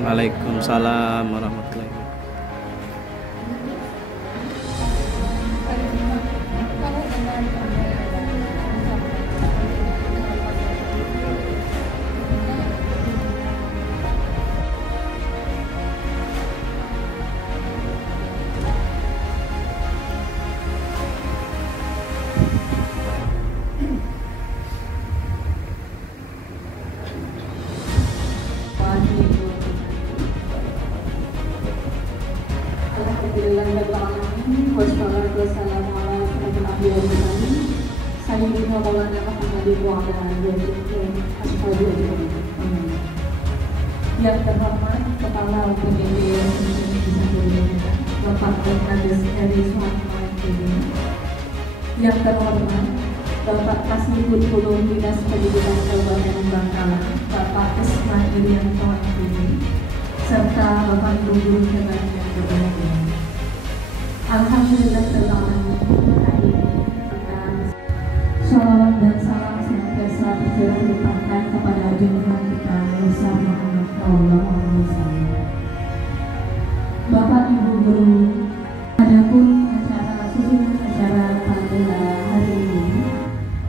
Waalaikumsalam warahmatullahi wabarakatuh. Yang terhormat Kepala UPD Bapak Kades Eri Suhartono, yang terhormat Bapak Kasih Kulum Dinas Pendidikan Kabupaten Bangkalan Bapak Esman Irianto MPD, serta Bapak Ibu Guru yang berbahagia. Alhamdulillah hari ini sholawat dan salam senantiasa tercurahkan kepada junjungan kita Musa Muhammad Sallallahu Alaihi Wasallam. Bapak Ibu Guru, adapun susunan acara pada hari ini,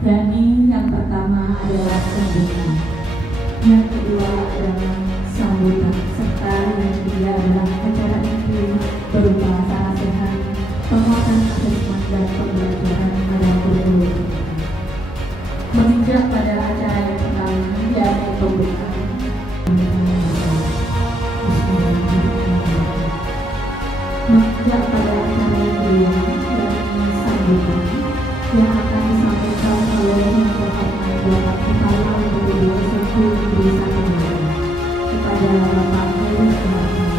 yakni yang pertama adalah sambutan, yang kedua adalah sambutan, serta yang ketiga adalah acara inti berupa nasihat, penguatan asesmen dan pembelajaran pada kurikulum. Menginjak pada acara yang pertama, yakni pembukaan. Menginjak pada acara yang kedua, yakni sambutan, yang akan disampaikan oleh yang terhormat Bapak Kepala UPD Sekolah Negeri 1 kepada Bapak Eri Suhartono.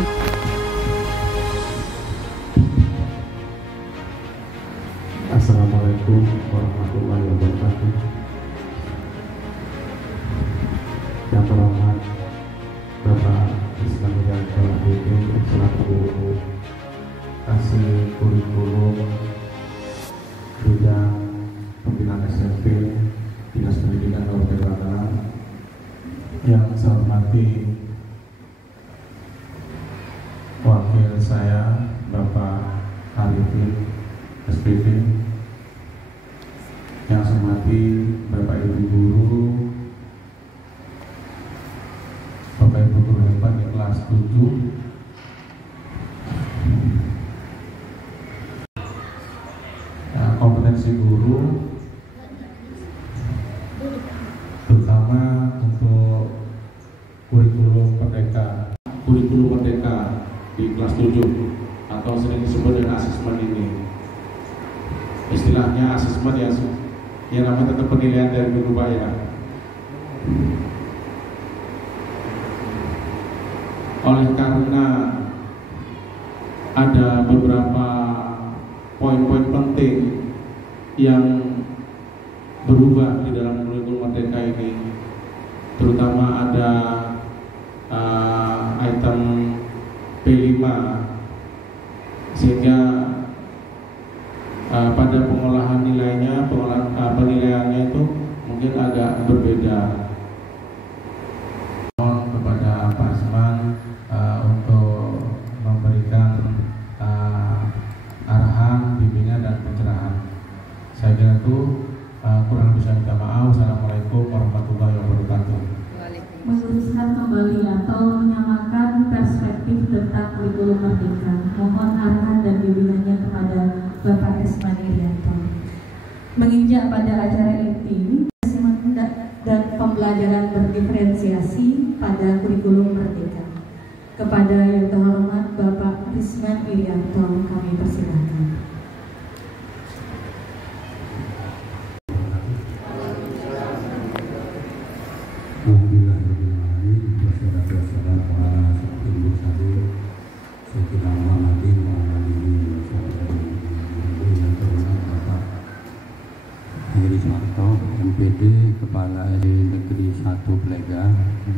Assalamualaikum warahmatullahi wabarakatuh. Yang terhormat Bapak Islam Irianto selaku Kasih Kurikulum Bidang Pembinaan SMP Dinas Pendidikan Kabupaten Bangkalan, yang saya hormati wakil saya Bapak Arifin SPD, yang saya hormati Bapak Ibu Guru, Bapak Ibu Guru hebat di kelas 7, kompetensi guru, terutama untuk kurikulum merdeka di kelas 7 atau sering disebut dengan asesmen ini. Istilahnya asesmen yang namanya tetap penilaian dari guru bayar. Oleh karena ada beberapa poin-poin penting yang berubah di dalam kurikulum merdeka ini, terutama ada item P5, sehingga pada pengolahan nilainya, penilaiannya itu mungkin agak berbeda. Mohon kepada Pak Asman untuk memberikan arahan, bimbingan dan pencerahan. Saya kira itu kurang bisa minta maaf. Assalamualaikum warahmatullahi wabarakatuh. Meluruskan kembali atau menyamakan perspektif tentang kurikulum merdeka, mohon arahan dan bimbingannya kepada Bapak Esman Irianto. Menginjak pada acara inti dan pembelajaran berdiferensiasi pada kurikulum merdeka, kepada yang terhormat Bapak Esman Irianto kami persilakan. MPD Kepala Negeri 1 Plega,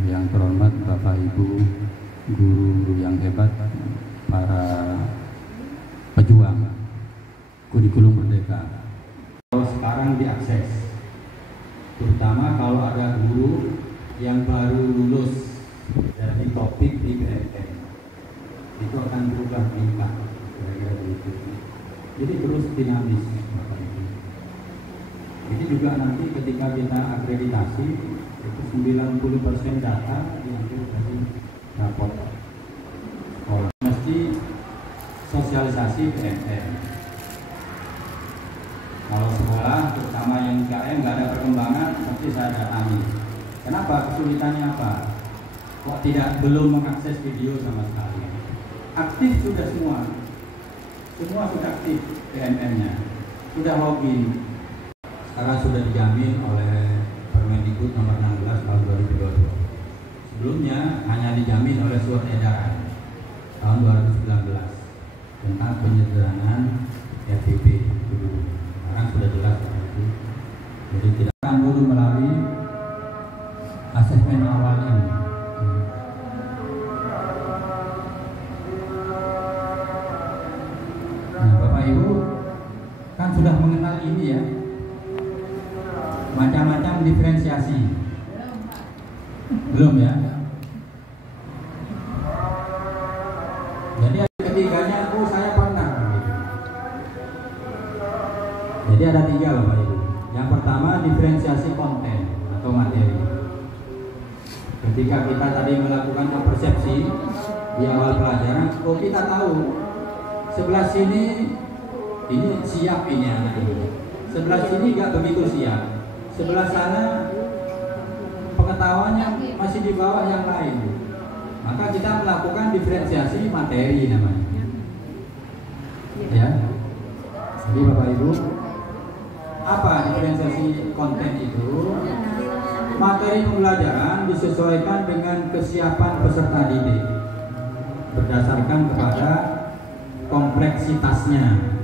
yang terhormat Bapak Ibu guru yang hebat, para pejuang kurikulum merdeka. Kalau sekarang diakses, terutama kalau ada guru yang baru lulus dari topik di PMM itu akan berubah meningkat kira-kira begitu. Jadi terus dinamis Bapak Ibu. Ini juga nanti ketika kita akreditasi itu 90% data diambil dari raport sekolah. Mesti sosialisasi PMM. Kalau sekolah terutama yang UKM nggak ada perkembangan, pasti saya datangi. Kenapa? Kesulitannya apa? Kok belum mengakses video sama sekali? Aktif sudah semua sudah aktif PMM-nya, sudah login. Sekarang sudah dijamin oleh Permendikbud nomor 16 tahun 2022. Sebelumnya hanya dijamin oleh surat edaran tahun 2019 tentang penyederhanaan RPP dulu. Sekarang sudah jelas seperti itu. Jadi tidak akan dulu melalui asesmen awal ini. Nah, Bapak Ibu kan sudah mengenal ini ya, macam-macam diferensiasi. Belum ya? Jadi ketiganya saya pernah. Jadi ada 3 Bapak Ibu. Yang pertama diferensiasi konten atau materi. Ketika kita tadi melakukan persepsi di awal pelajaran, kita tahu sebelah sini ini siap ini anak ini, sebelah sini nggak begitu siap, sebelah sana pengetahuannya masih di bawah yang lain. Maka kita melakukan diferensiasi materi namanya. Ya. Jadi Bapak Ibu, apa diferensiasi konten itu? Materi pembelajaran disesuaikan dengan kesiapan peserta didik berdasarkan kepada kompleksitasnya.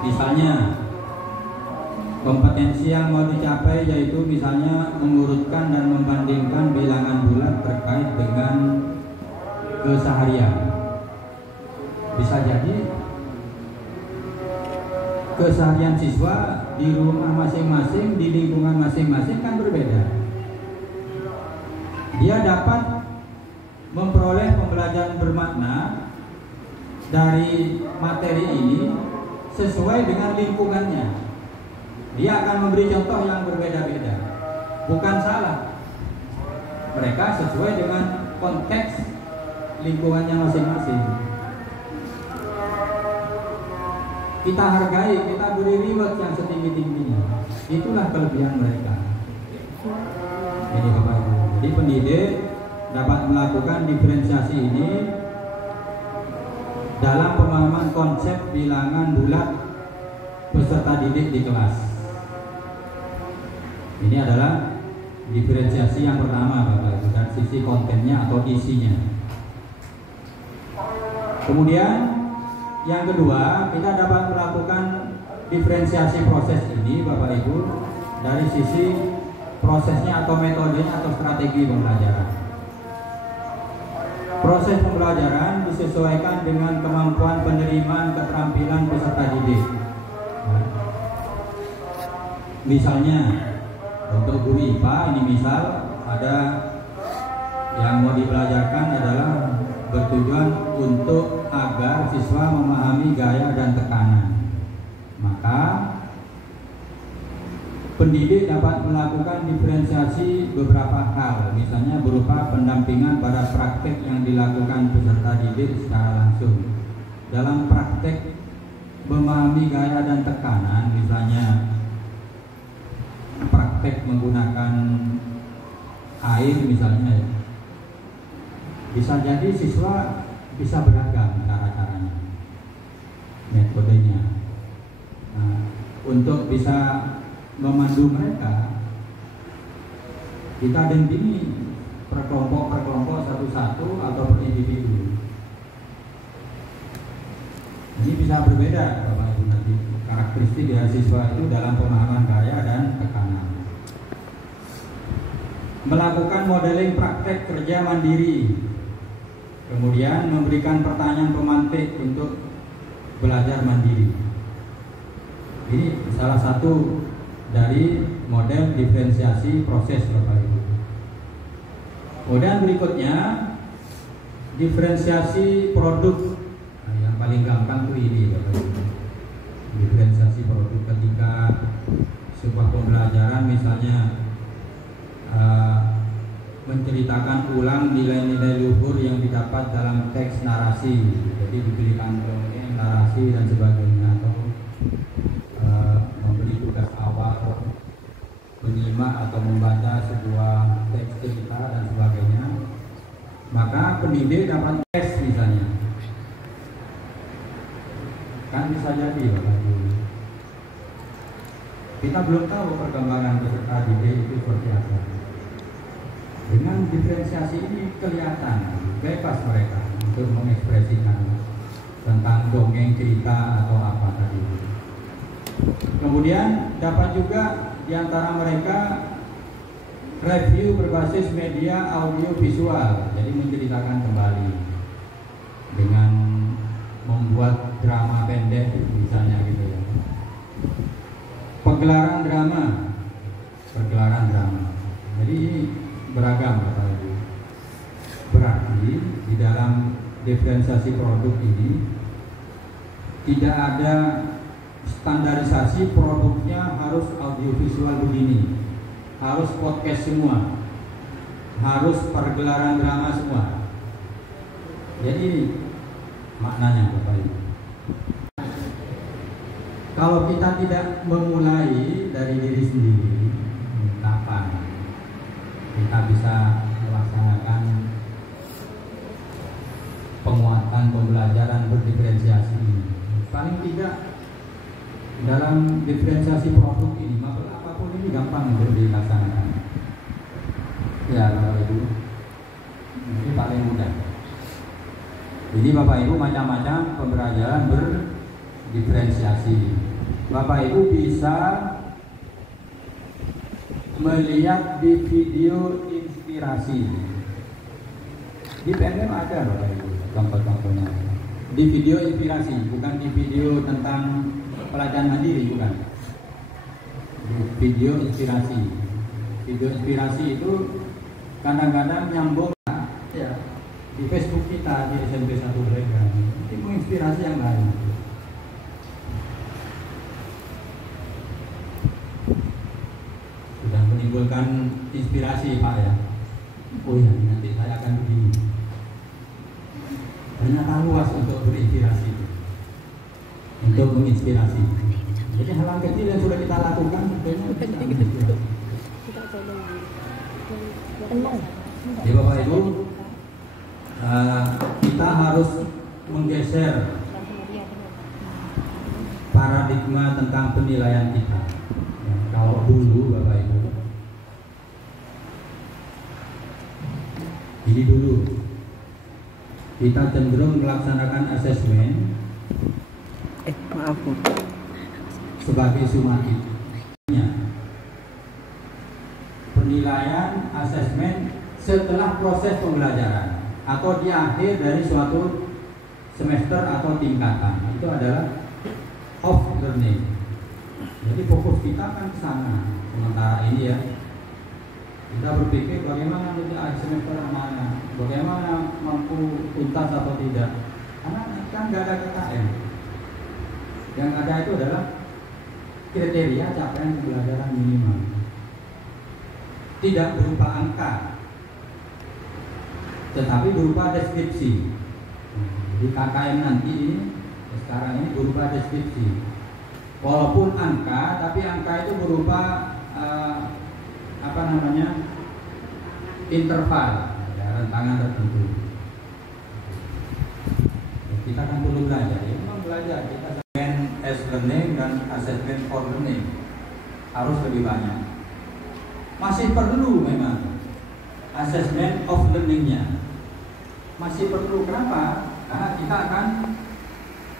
Misalnya kompetensi yang mau dicapai yaitu misalnya mengurutkan dan membandingkan bilangan bulat terkait dengan keseharian. Bisa jadi keseharian siswa di rumah masing-masing, di lingkungan masing-masing kan berbeda. Dia dapat memperoleh pembelajaran bermakna dari materi ini sesuai dengan lingkungannya. Dia akan memberi contoh yang berbeda-beda. Bukan salah. Mereka sesuai dengan konteks lingkungannya masing-masing. Kita hargai, kita beri reward yang setinggi-tingginya. Itulah kelebihan mereka. Jadi Bapak Ibu, jadi pendidik dapat melakukan diferensiasi ini dalam pemahaman konsep bilangan bulat peserta didik di kelas. Ini adalah diferensiasi yang pertama Bapak Ibu, dari sisi kontennya atau isinya. Kemudian yang kedua, kita dapat melakukan diferensiasi proses ini Bapak Ibu dari sisi prosesnya atau metodenya atau strategi pembelajaran. Proses pembelajaran disesuaikan dengan kemampuan penerimaan keterampilan peserta didik. Misalnya untuk guru IPA ini misal ada yang mau dibelajarkan adalah bertujuan untuk agar siswa memahami gaya dan tekanan. Maka pendidik dapat melakukan diferensiasi beberapa hal, misalnya berupa pendampingan pada praktek yang dilakukan peserta didik secara langsung. Dalam praktek memahami gaya dan tekanan, misalnya praktek menggunakan air misalnya, bisa jadi siswa bisa beragam cara-caranya, metodenya. Nah, untuk bisa memandu mereka, kita dampingi per kelompok satu-satu atau per individu. Ini bisa berbeda Bapak Ibu nanti karakteristik dari siswa itu dalam pemahaman gaya dan tekanan. Melakukan modeling praktek kerja mandiri, kemudian memberikan pertanyaan pemantik untuk belajar mandiri. Ini salah satu dari model diferensiasi proses Bapak Ibu. Kemudian berikutnya diferensiasi produk. Nah, yang paling gampang tuh ini, Bapak Ibu. Diferensiasi produk ketika sebuah pembelajaran misalnya menceritakan ulang nilai-nilai luhur yang didapat dalam teks narasi. Jadi diberikan dongeng, narasi dan sebagainya, atau memberi tugas awal menyimak atau membaca sebuah teks cerita dan sebagainya. Maka pendidik dapat tes misalnya. Kan bisa jadi Bapak Ibu. Kita belum tahu perkembangan peserta didik itu seperti apa. Dengan diferensiasi ini kelihatan bebas mereka untuk mengekspresikan tentang dongeng, cerita atau apa tadi. Kemudian dapat juga di antara mereka review berbasis media audio visual, jadi menceritakan kembali dengan membuat drama pendek misalnya gitu ya. Pegelaran drama. Jadi ini beragam Bapak Ibu. Berarti di dalam diferensiasi produk ini tidak ada standarisasi produknya harus audiovisual begini, harus podcast semua, harus pergelaran drama semua. Jadi maknanya Bapak Ibu, kalau kita tidak memulai dari diri sendiri, kapan kita bisa melaksanakan penguatan pembelajaran berdiferensiasi ini? Paling tidak dalam diferensiasi produk ini, maka apapun ini gampang untuk dilaksanakan. Ya Bapak Ibu, ini paling mudah. Jadi Bapak Ibu macam-macam pembelajaran berdiferensiasi. Bapak Ibu bisa melihat di video inspirasi. Di PNM ada Bapak Ibu contoh-contohnya. Di video inspirasi, bukan di video tentang pelajaran mandiri, bukan. Video inspirasi. Video inspirasi itu kadang-kadang nyambung ya di Facebook kita di SMP 1 Blegan. Ini menginspirasi yang lain. Sudah menimbulkan inspirasi Pak ya. Oh ya, nanti saya akan begini. Ternyata luas untuk berinspirasi, untuk menginspirasi. Jadi hal kecil yang sudah kita lakukan jadi Bapak Ibu, kita harus menggeser paradigma tentang penilaian kita. Kalau dulu Bapak Ibu, ini dulu kita cenderung melaksanakan asesmen sebagai sumatif. Penilaian asesmen setelah proses pembelajaran atau di akhir dari suatu semester atau tingkatan, itu adalah off learning. Jadi fokus kita kan ke sana. Sementara ini ya, kita berpikir bagaimana nanti akhir semester anak-anak, bagaimana mampu tuntas atau tidak. Karena kan nggak ada KKM. Yang ada itu adalah kriteria capaian pembelajaran minimal. Tidak berupa angka, tetapi berupa deskripsi. Di KKM nanti ini, sekarang ini berupa deskripsi. Walaupun angka, tapi angka itu berupa interval, ya, rentangan tertentu. Kita kan perlu belajar, ya memang belajar. Kita assessment as learning dan assessment for learning harus lebih banyak. Masih perlu memang assessment of learningnya, masih perlu. Kenapa? Karena kita akan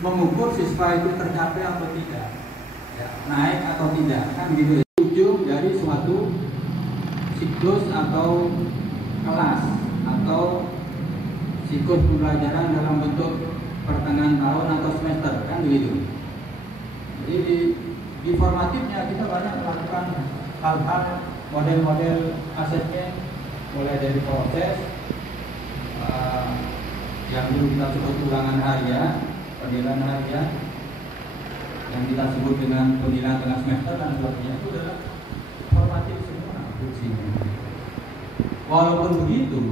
mengukur siswa itu tercapai atau tidak, ya, naik atau tidak, kan gitu. Ujung dari suatu siklus atau kelas atau siklus pembelajaran dalam bentuk pertengahan tahun atau semester, kan begitu. Jadi di formatifnya kita banyak melakukan hal-hal model-model asesmen mulai dari proses yang dulu kita sebut ulangan harian, penilaian harian, yang kita sebut dengan penilaian tengah semester dan sebagainya, itu adalah formatif semua fungsinya. Walaupun begitu,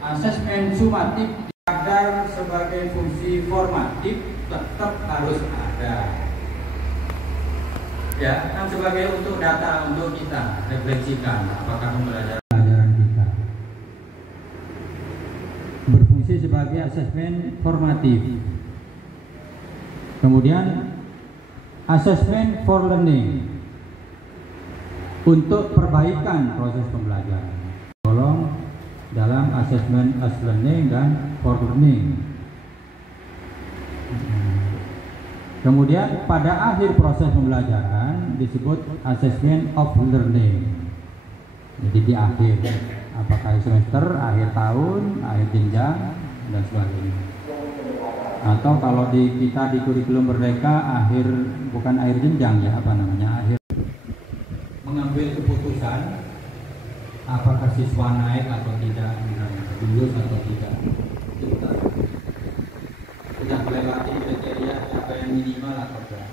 asesmen sumatif agar sebagai fungsi formatif tetap harus ada. Ya, kan sebagai untuk data untuk kita refleksikan apakah pembelajaran kita. Berfungsi sebagai asesmen formatif. Kemudian asesmen for learning untuk perbaikan proses pembelajaran. Tolong dalam asesmen as learning dan for learning. Kemudian pada akhir proses pembelajaran disebut assessment of learning. Jadi di akhir, apakah semester, akhir tahun, akhir jenjang dan sebagainya. Atau kalau kita di kurikulum Merdeka bukan akhir jenjang ya, akhir mengambil keputusan apakah siswa naik atau tidak, lulus atau tidak. Sudah melewati kriteria apa yang minimal atau tidak.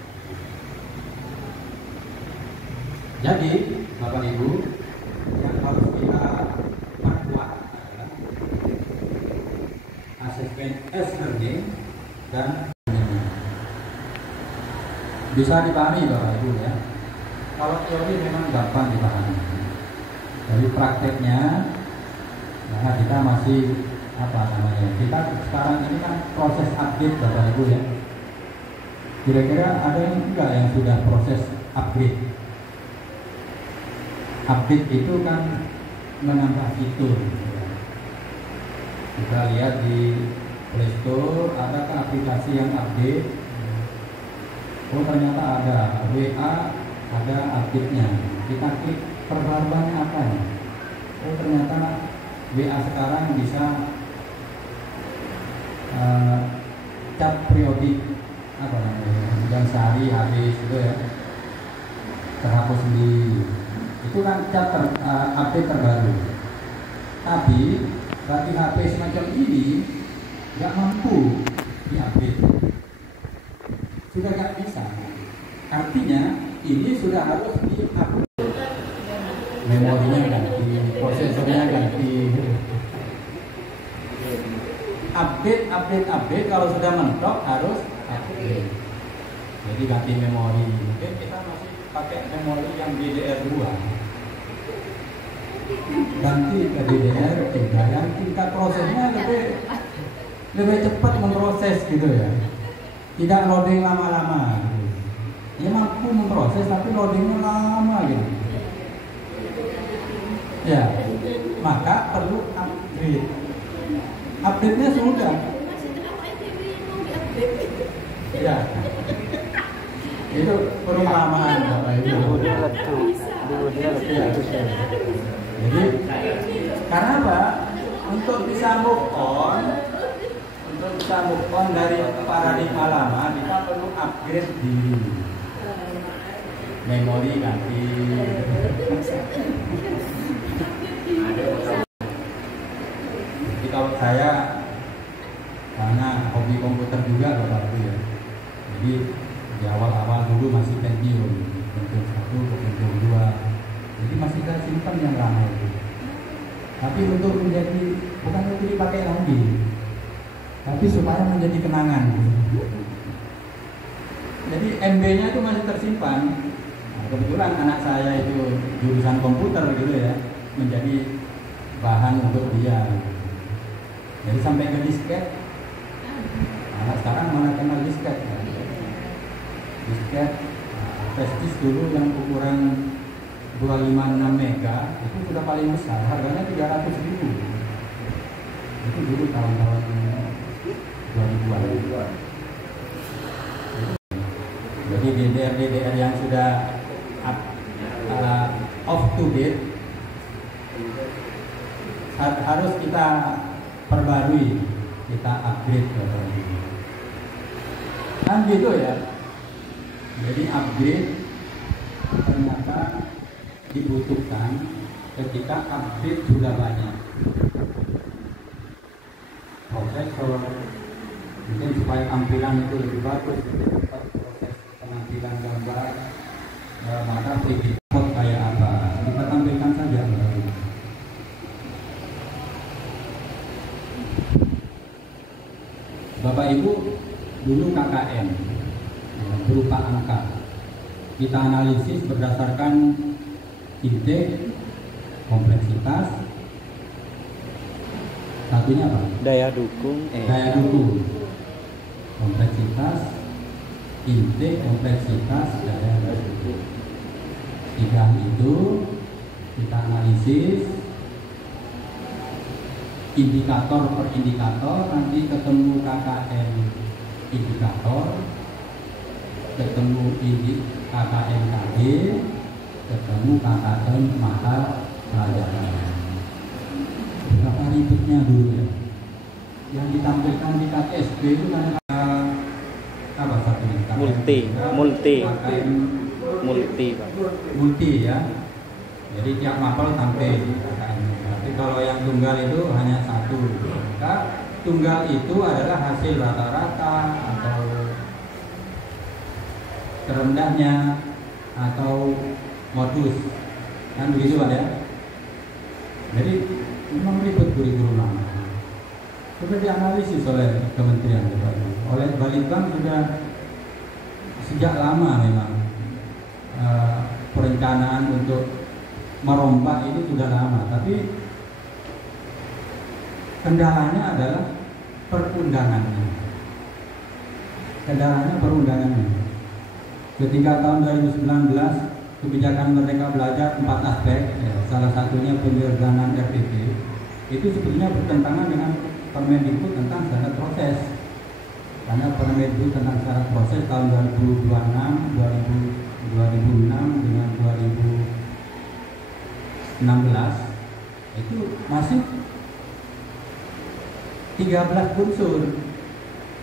Jadi Bapak Ibu, yang harus kita perkuat adalah asesmen as learning dan bisa dipahami Bapak Ibu ya. Kalau teori memang gampang dipahami. Dari prakteknya, nah kita masih kita sekarang ini kan proses update Bapak Ibu ya. Kira-kira ada yang enggak yang sudah proses upgrade? Update itu kan menambah fitur. Kita lihat di Play Store, adakah aplikasi yang update? Oh ternyata ada WA, ada update-nya. Kita klik perbaruannya apa nih? Oh ternyata WA sekarang bisa chat periodik dan sehari habis gitu ya, terhapus sendiri. Itu kan chat update terbaru. Tapi bagi HP semacam ini nggak mampu diupdate, sudah nggak bisa. Artinya ini sudah harus diupdate, memorinya ganti, prosesornya ganti. Update kalau sudah mentok harus update. Jadi ganti memori. Mungkin kita masih pakai memori yang DDR2. Ganti ke DDR3 yang tingkat prosesnya lebih cepat memproses gitu ya. Tidak loading lama-lama gitu. Dia mampu memproses tapi loadingnya lama gitu. Ya, maka perlu upgrade. Update-nya sudah. Ya. Itu perumpamaan Bapak Ibu. Jadi karena apa? Untuk bisa move on dari paradigma lama, kita perlu upgrade diri. Memori ganti. Jadi kalau saya karena hobi komputer juga Bapak Ibu ya. Jadi di awal-awal dulu masih Pentium 1, Pentium 2. Jadi masih saya simpan yang lama itu. Tapi untuk menjadi bukan untuk dipakai lagi, tapi supaya menjadi kenangan. Jadi MB-nya itu masih tersimpan. Nah, kebetulan anak saya itu jurusan komputer gitu ya, menjadi bahan untuk dia. Jadi sampai ke disket. Nah, sekarang mana kenal disket? Disket, flash disk dulu yang ukuran 256 mega itu sudah paling besar, harganya 300.000. Itu dulu tahun-tahun 2000-an. Jadi DDR yang sudah off to date harus kita perbarui, kita upgrade kan gitu ya. Jadi upgrade ternyata dibutuhkan ketika update sudah banyak. Prosesor mungkin supaya tampilan itu lebih bagus, tetap proses penampilan gambar, maka predikat kayak apa kita tampilkan saja. Bapak Ibu, dulu KKM berupa angka, kita analisis berdasarkan intake, kompleksitas, satunya apa? Daya dukung. Daya dukung, kompleksitas, intake, kompleksitas, daya dukung. Tiga itu kita analisis indikator per indikator, nanti ketemu KKM indikator, ketemu KKM KD, ketemu KKM mata pelajaran. Berapa ribetnya dulu ya? Yang ditampilkan di KTSB itu kan apa satunya? Multi ya. Jadi tiap mapel tampil KKM. Tapi kalau yang tunggal itu hanya satu. Maka tunggal itu adalah hasil rata-rata atau terendahnya atau modus, kan begitu Pak ya. Jadi memang ribet kurikulum lama. Sudah dianalisis oleh Kementerian oleh Balitbang sudah sejak lama memang perencanaan untuk merombak itu sudah lama, tapi kendalanya adalah perundangannya. Ketika tahun 2019 kebijakan Merdeka Belajar 4 aspek, ya, salah satunya penyederhanaan RPP, itu sebetulnya bertentangan dengan Permendikbud tentang syarat proses. Karena Permendikbud tentang syarat proses tahun 2006 dengan 2016 itu masih 13 unsur,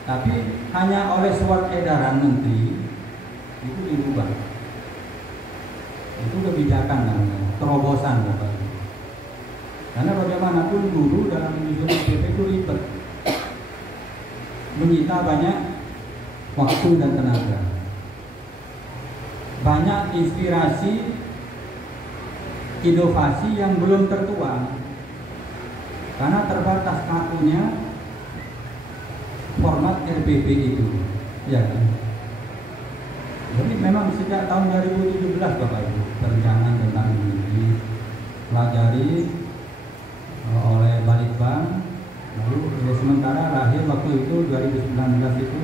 tapi hanya oleh surat edaran menteri itu dirubah. Itu kebijakan namanya, terobosan Bapak. Karena bagaimanapun guru dalam menyusun SPP itu ribet, menyita banyak waktu dan tenaga, banyak inspirasi, inovasi yang belum tertuang karena terbatas kakunya format RPP itu, ya kan? Jadi memang sejak tahun 2017 Bapak Ibu perencanaan tentang ini dipelajari oleh Balitbang, lalu sementara lahir waktu itu 2019 itu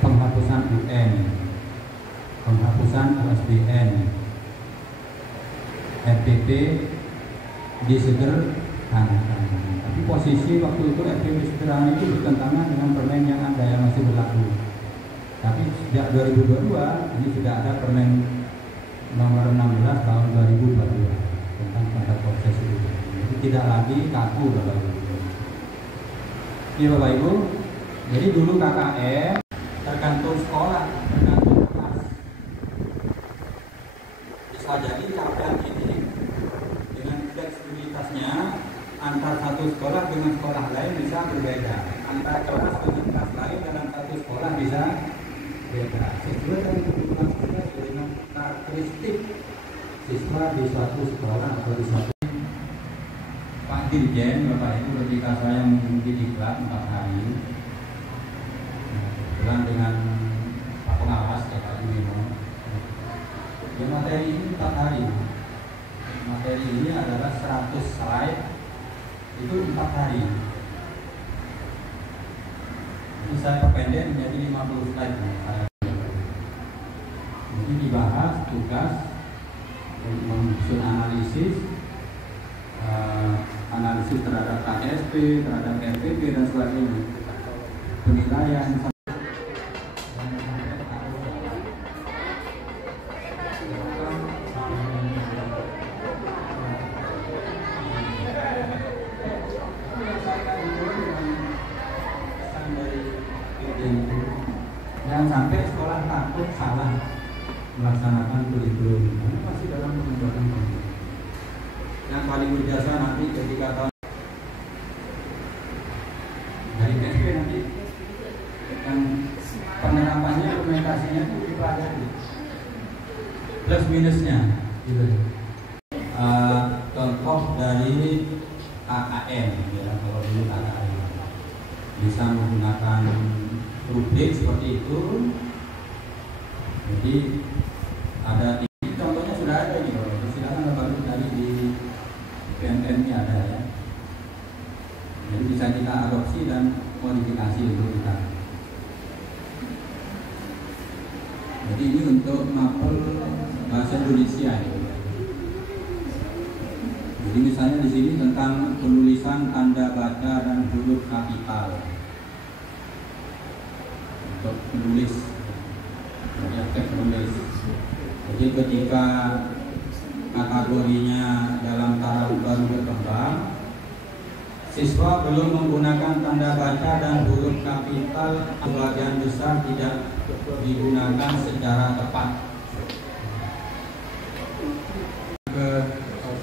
penghapusan UN, penghapusan USBN, RPP disederhanakan. Tapi posisi waktu itu RPP sederhana itu bertentangan dengan permen yang ada yang masih berlaku. Tapi sejak 2022 ini sudah ada Permen nomor 16 tahun 2022 tentang tata proses itu. Jadi tidak lagi kaku Bapak Ibu. Iya Bapak Ibu. Jadi dulu KKM tergantung sekolah, tergantung kelas. Bisa jadi capaian ini dengan fleksibilitasnya antar satu sekolah dengan sekolah lain bisa berbeda. Antar kelas dengan kelas lain dalam satu sekolah bisa beda. Sesuai dengan kebutuhan siswa dengan karakteristik siswa di suatu sekolah atau di suatu. Pak Dirjen, Bapak Ibu, ketika saya mengikuti diklat 4 hari, kebetulan dengan Pak Pengawas ya Pak Yunino, ya materi ini 4 hari. Materi ini adalah 100 slide, itu 4 hari. Ini saya perpendek menjadi 50 slide. Jadi dibahas tugas menyusun analisis, analisis terhadap KSP, terhadap RPP dan sebagainya, penilaian. Jangan sampai sekolah takut salah melaksanakan kurikulum, karena masih dalam pembuatan kurikulum. paling berjasa nanti ketika tahun dari PSP nanti yang penerapannya, implementasinya itu dipelajari plus minusnya gitu. Contoh dari KKN ya, kalau dulu KKN bisa menggunakan rubrik seperti itu. Jadi ada contohnya sudah ada nih, silakan baru tadi di PMM nya ada ya. Jadi bisa kita adopsi dan modifikasi untuk kita. Jadi ini untuk mapel bahasa Indonesia ya. Jadi misalnya di sini tentang penulisan tanda baca dan huruf kapital untuk menulis, praktek menulis. Jadi ketika kategorinya dalam taraf baru berkembang, siswa belum menggunakan tanda baca dan huruf kapital, sebagian besar tidak digunakan secara tepat.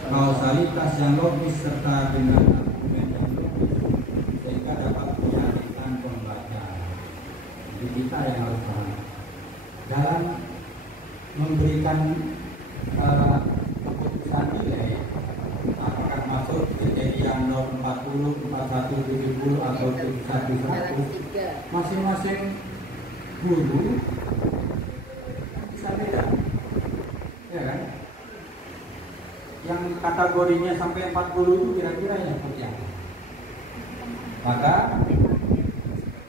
Kausalitas yang logis serta dengan argumen yang logis sehingga dapat meyakinkan pembaca. Jadi kita yang harus paham dalam memberikan keputusan nilai apakah masuk kriteria 0, 40, 41, 70 atau 71, 100, masing-masing guru bisa beda, ya kan? Yang kategorinya sampai 40 itu kira-kira yang seperti apa? Maka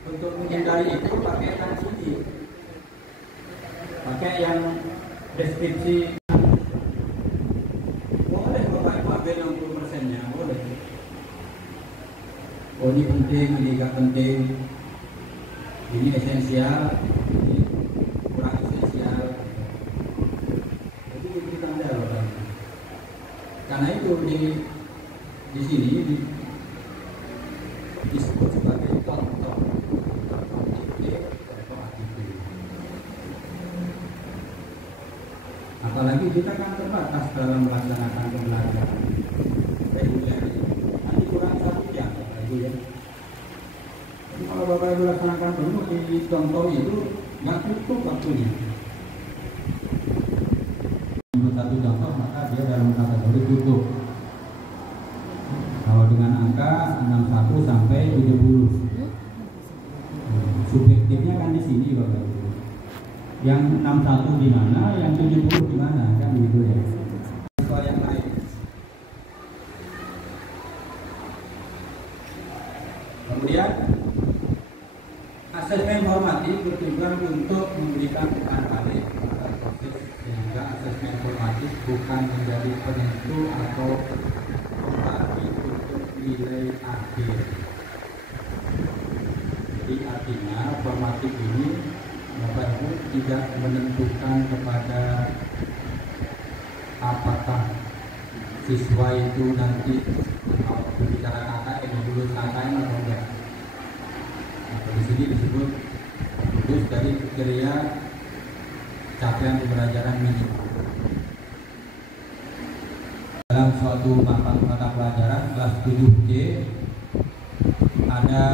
untuk menghindari itu pakai yang tinggi, pakai yang deskripsi. Boleh Bapak Ibu ambil 60%-nya, boleh. Oh ini penting, ini tidak penting, ini esensial, ini kurang esensial. Jadi diberi tanda Bapak. Karena itu di sini disebut sebagai contoh. Apalagi kita kan terbatas dalam melaksanakan pembelajaran reguler. Nanti kurang 1 jam Bapak Ibu ya. Jadi kalau Bapak Ibu laksanakan penuh di contoh itu nggak cukup waktunya. Menurut 1 contoh maka dia dalam kategori tutup. Kalau dengan angka 61 sampai 70. Subjektifnya kan di sini Bapak Ibu. Yang 61 di mana, yang 70 di mana, kan begitu ya. Soal yang lain. Kemudian asesmen formatif bertujuan untuk memberikan umpan balik pada proses sehingga asesmen formatif bukan menjadi penentu atau pembagi untuk nilai akhir. Jadi artinya formatif ini Bapak Ibu tidak menentukan kepada apakah siswa itu nanti kalau berbicara KKN lulus KKN atau enggak. Nah, di sini disebut lulus dari kriteria capaian pembelajaran minimal. Dalam suatu mata pelajaran kelas 7C ada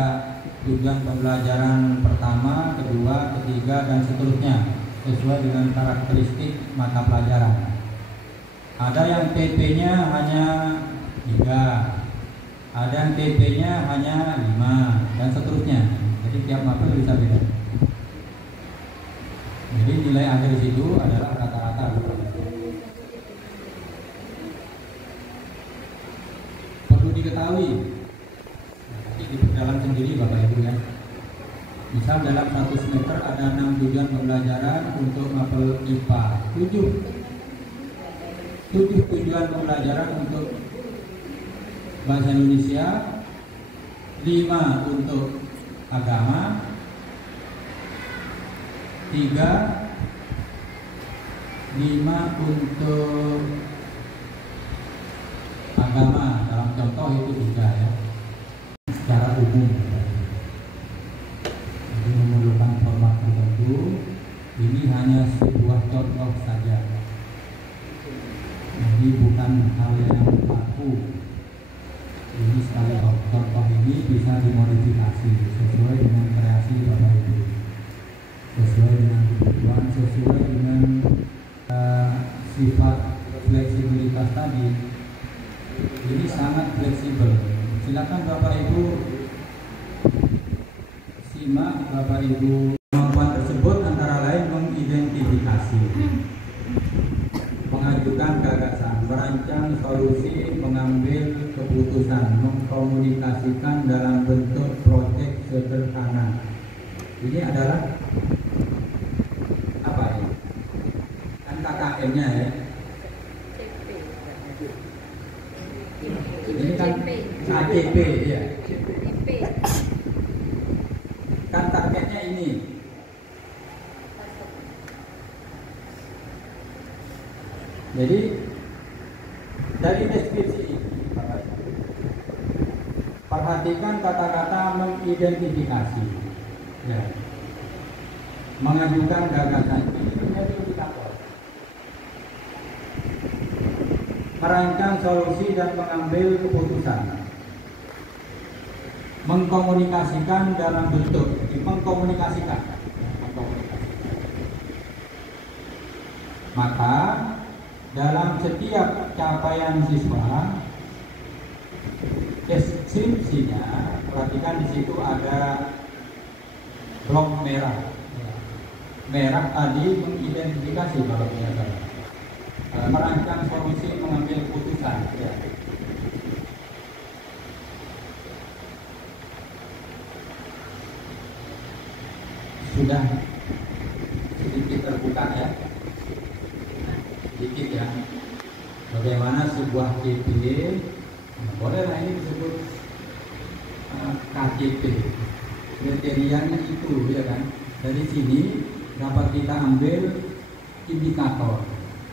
tujuan pembelajaran pertama, kedua, ketiga, dan seterusnya sesuai dengan karakteristik mata pelajaran. Ada yang TP-nya hanya 3, ada yang TP-nya hanya 5, dan seterusnya. Jadi tiap mapel bisa beda. Jadi nilai akhir situ adalah rata-rata. Perlu diketahui. Dalam sendiri Bapak Ibu ya. Misal dalam 1 semester ada 6 tujuan pembelajaran untuk mapel IPA, 7 tujuan pembelajaran untuk bahasa Indonesia, 5 untuk agama, 5 untuk agama dalam contoh itu 3 ya. Secara umum, jadi memerlukan format tertentu. Ini hanya sebuah contoh saja. Ini bukan hal yang baku. bisa dimodifikasi sesuai dengan kreasi Bapak Ibu, sesuai dengan kebutuhan, sesuai dengan sifat fleksibilitas tadi. Ini sangat fleksibel. Silakan Bapak Ibu simak, Bapak Ibu. Kemampuan tersebut antara lain mengidentifikasi, mengajukan gagasan, merancang solusi, mengambil keputusan, mengkomunikasikan dalam bentuk proyek sederhana. Ini adalah apa ini? Kan KKM-nya ya. Ini kan KCP ya. Kan targetnya ini. Jadi dari deskripsi ini, perhatikan kata-kata mengidentifikasi, ya. Mengajukan gagasan, ini menjadi indikator. Merancang solusi dan mengambil keputusan, mengkomunikasikan dalam bentuk, mengkomunikasikan. Maka dalam setiap capaian siswa, deskripsinya, perhatikan di situ ada blok merah. Merah tadi mengidentifikasi kalau tidak salah. Merancang solusi, mengambil keputusan. Ya. Sudah sedikit terbuka ya. Sedikit ya, bagaimana sebuah KP, bolehlah ini disebut KCP, kriterianya itu ya kan. Dari sini dapat kita ambil indikator.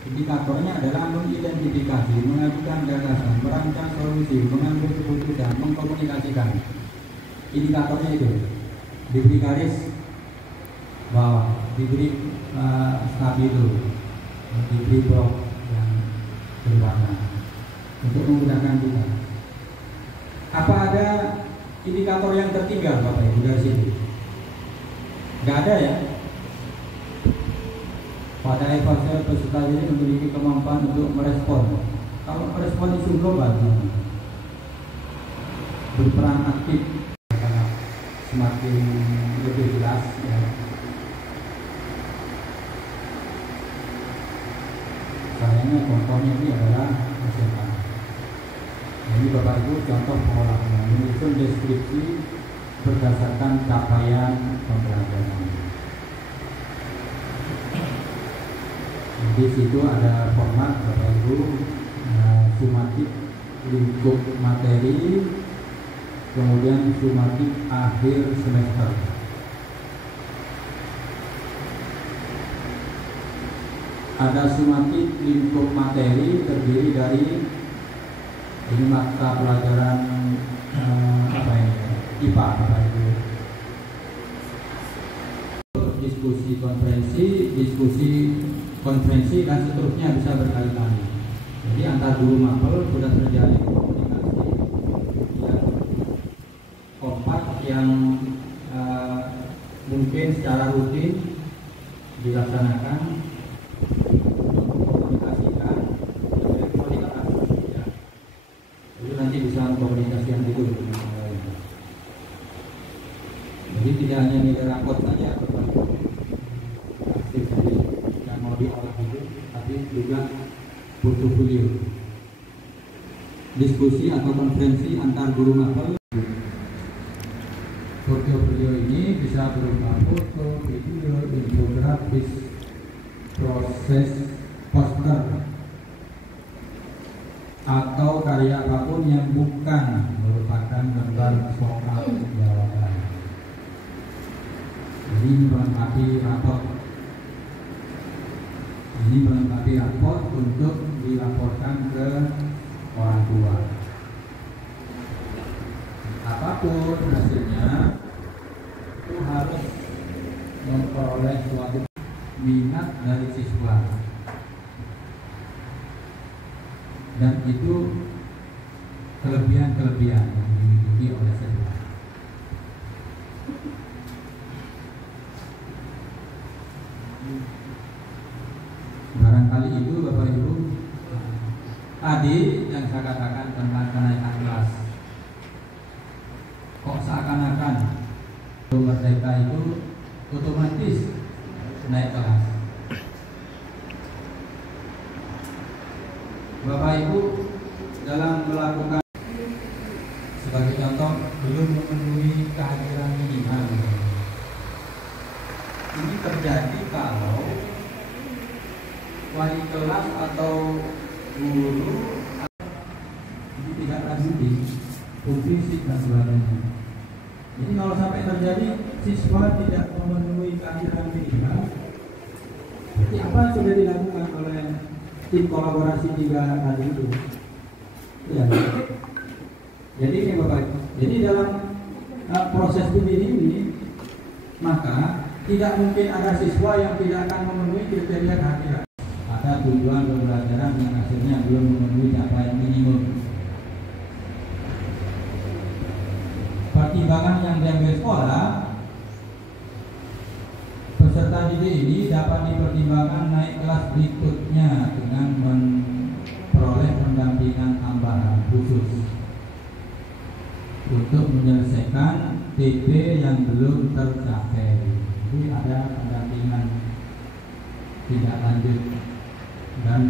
Indikatornya adalah mengidentifikasi, mengajukan gagasan, merancang solusi, mengambil keputusan, mengkomunikasikan. Indikatornya itu diberi garis bawah, diberi stabilo, diberi blok yang berwarna untuk memudahkan kita. Apa ada indikator yang tertinggal Bapak Ibu dari sini? Nggak ada ya. Pada evaluasi peserta ini memiliki kemampuan untuk merespon. Kalau merespon isu global, berperan aktif, semakin lebih jelas ya. Sayangnya contohnya ini adalah SMA. Ini Bapak Ibu contoh pengolahannya, menyusun deskripsi berdasarkan capaian pembelajaran. Di situ ada format Bapak Ibu, sumatif lingkup materi, kemudian sumatif akhir semester. Ada sumatif lingkup materi terdiri dari ini mata pelajaran apa ini? IPA Bapak Ibu. Diskusi konferensi dan seterusnya bisa berkali-kali. Jadi antar guru mapel sudah terjalin komunikasi yang kompak yang mungkin secara rutin dilaksanakan, komunikasikan kualitas ya. Jadi nanti bisa komunikasikan itu. Jadi tidak hanya nilai rapot saja yang mau diolah itu, tapi juga portofolio, diskusi atau konferensi antar guru mapel. Portofolio ini bisa berupa foto, video, infografis, proses poster, atau karya apapun yang bukan merupakan gambar soal jawaban. Jadi melengkapi rapor. Ini melengkapi rapor untuk dilaporkan ke orang tua. Apapun hasilnya itu harus memperoleh suatu minat dari siswa, dan itu kelebihan-kelebihan yang dimiliki oleh siswa. tadi yang saya katakan tentang kenaikan kelas. Kok seakan-akan merdeka itu otomatis naik kelas. Bapak Ibu dalam melakukan, sebagai contoh, belum memenuhi kehadiran minimal. Ini terjadi kalau wali kelas atau guru ini tidak lanjuti fisik dan sebagainya. Jadi kalau sampai terjadi siswa tidak memenuhi kehadiran minimal, berarti apa yang sudah dilakukan oleh tim kolaborasi 3 tadi itu? Ya. Jadi ini Bapak, jadi dalam proses ini maka tidak mungkin ada siswa yang tidak akan memenuhi kriteria kehadiran. Ada tujuan pembelajaran yang hasilnya belum memenuhi capaian minimum. Pertimbangan yang diambil sekolah, peserta didik ini dapat dipertimbangkan naik kelas berikutnya dengan memperoleh pendampingan tambahan khusus untuk menyelesaikan TP yang belum tercapai. Jadi ada pendampingan tidak lanjut dan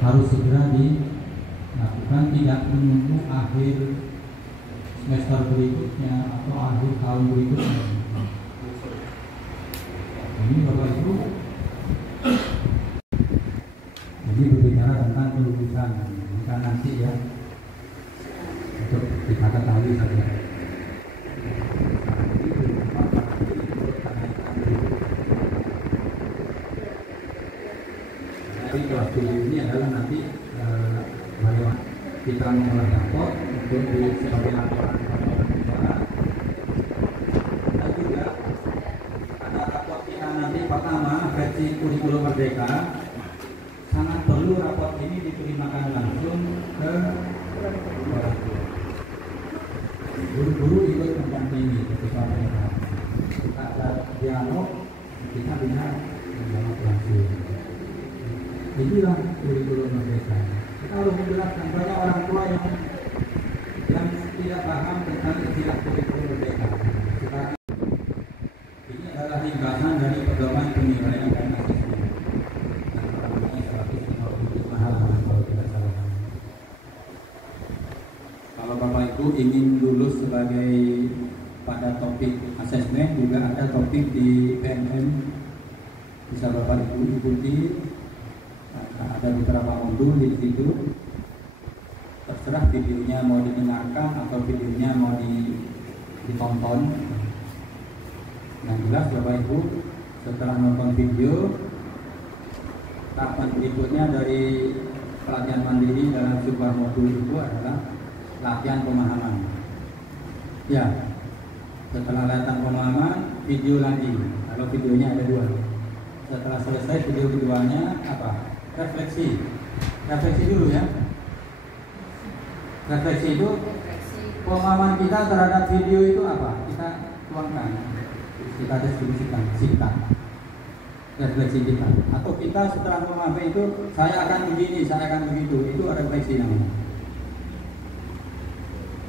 harus segera dilakukan, tidak menunggu akhir semester berikutnya atau akhir tahun berikutnya. Ini Bapak Ibu, jadi berbicara tentang kelulusan, bukan nanti ya, untuk kita ketahui saja. Jadi kelas 7 ini adalah nanti bagaimana kita mengolah rapor untuk sebagai laporan kepada dan juga ada rapor kita nanti pertama versi kurikulum merdeka. Sangat perlu rapor ini diterima langsung ke guru-guru ikut mendampingi ketika mereka ada dialog, kita bisa menjawab langsung. Inilah kurikulum merdeka. Kita harus menjelaskan, banyak orang tua yang tidak paham tentang istilah kurikulum merdeka. Sekarang ini adalah ringkasan dari pedoman penilaian dan asesmen. Kalau Bapak Ibu ingin lulus sebagai pada topik asesmen, juga ada topik di PNM, bisa Bapak Ibu ikuti. Ada beberapa modul di situ. Terserah videonya mau didengarkan atau videonya mau ditonton. Yang jelas Bapak Ibu, setelah nonton video, tahapan berikutnya dari pelatihan mandiri dalam sebuah modul itu adalah latihan pemahaman. Ya, setelah latihan pemahaman, video lagi. Kalau videonya ada 2. Setelah selesai video keduanya apa? Refleksi dulu ya. Refleksi itu pemahaman kita terhadap video itu apa? Kita tuangkan, kita deskripsikan, singkat refleksi kita. Atau kita setelah memahami itu, saya akan begini, saya akan begitu. Itu refleksi namanya.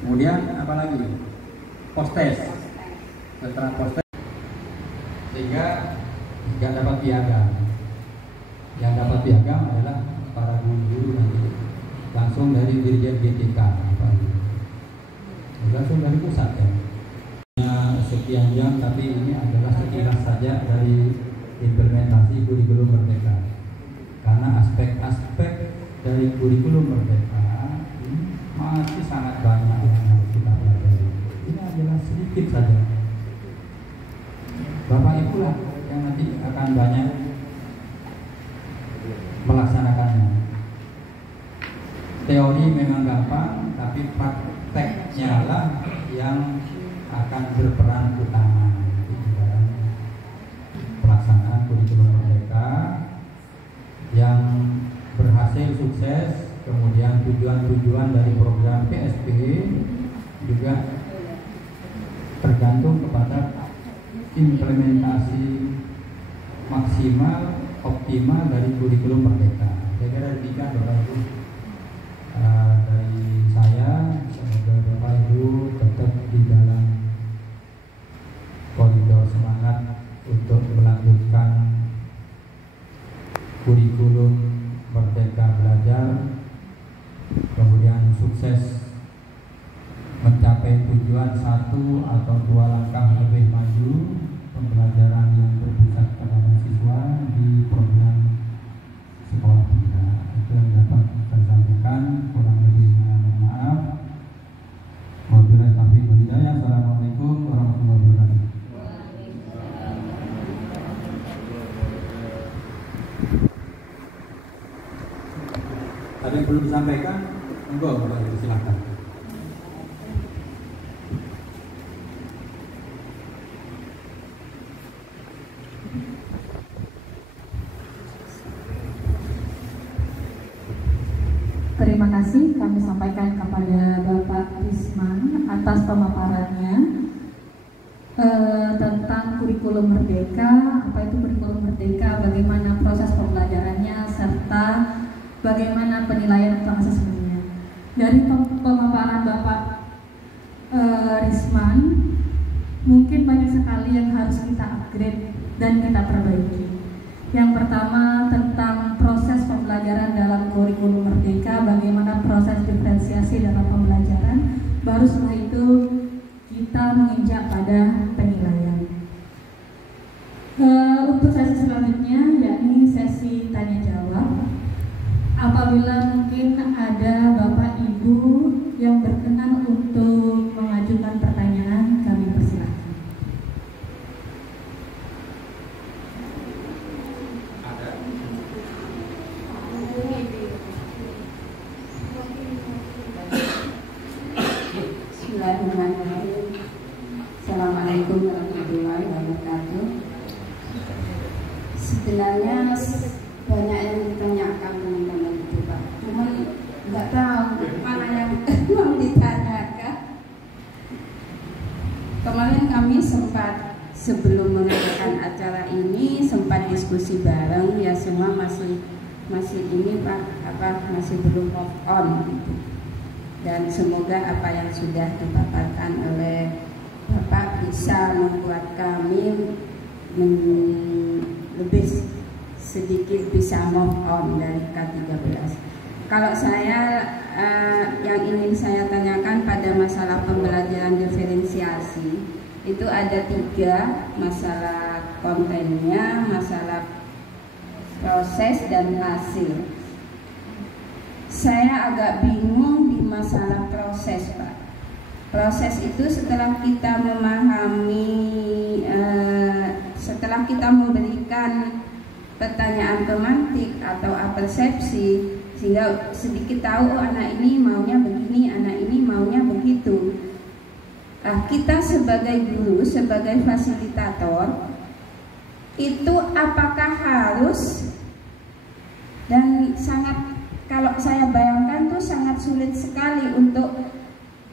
Kemudian apa lagi? Post test. Setelah post test, sehingga dapat piagam. Yang dapat piagam adalah para guru nanti langsung dari Dirjen GTK, langsung dari pusat ya. Sekian jam, tapi ini adalah sekilas saja dari implementasi kurikulum merdeka. Karena aspek-aspek dari kurikulum merdeka ini masih sangat banyak yang harus kita pelajari. Ini adalah sedikit saja. Bapak Ibu lah yang nanti akan banyak melaksanakannya. Teori memang gampang, tapi prakteknya lah yang akan berperan utama di dalam pelaksanaan kurikulum merdeka yang berhasil sukses. Kemudian tujuan-tujuan dari program PSP juga tergantung kepada implementasi maksimal optimal dari kurikulum merdeka. Saya kira demikian Bapak Ibu. Dari saya, semoga Bapak Ibu tetap di dalam koridor semangat untuk melanjutkan kurikulum Merdeka Belajar, kemudian sukses mencapai tujuan 1 atau 2 langkah lebih maju pembelajaran yang berpusat pada mahasiswa di program sekolah penggerak. Itu yang dapat saya sampaikan, kurang lebih mohon maaf. Wabillahi taufiq wal hidayah. Assalamualaikum warahmatullahi wabarakatuh. Ada yang perlu disampaikan? Enggak, Bapak Ibu, silakan. Terima kasih kami sampaikan kepada Bapak Risman atas pemaparannya tentang kurikulum Merdeka, apa itu kurikulum Merdeka, bagaimana proses pembelajarannya, serta bagaimana penilaian atau asesmennya. Dari pemaparan Bapak Risman, mungkin banyak sekali yang harus kita upgrade dan kita perbaiki. Yang pertama tentang proses pembelajaran dalam kurikulum Merdeka, bagaimana proses diferensiasi dalam pembelajaran. Baru setelah itu kita menginjak pada penilaian. Untuk sesi selanjutnya yakni sesi tanya jawab. Apabila mungkin ada Bapak Ibu yang berkenan untuk mengajukan pertanyaan, kami persilakan. Bismillahirrahmanirrahim. Assalamualaikum warahmatullahi wabarakatuh. Sebenarnya banyak yang ditanyakan teman-teman itu Pak, cuman nggak tahu mana yang mau ditanyakan. Kemarin kami sempat, sebelum mengadakan acara ini, sempat diskusi bareng, ya semua masih ini Pak, masih belum move on gitu. Dan semoga apa yang sudah dipaparkan oleh Bapak bisa membuat kami lebih sedikit bisa move on dari K13. Kalau saya yang ingin saya tanyakan pada masalah pembelajaran diferensiasi, itu ada 3, masalah kontennya, masalah proses dan hasil. Saya agak bingung di masalah proses Pak. Proses itu setelah kita memahami, setelah kita memberikan pertanyaan pemantik atau persepsi, sehingga sedikit tahu anak ini maunya begini, anak ini maunya begitu. Nah, kita sebagai guru, sebagai fasilitator, itu apakah harus, dan sangat, kalau saya bayangkan tuh sangat sulit sekali untuk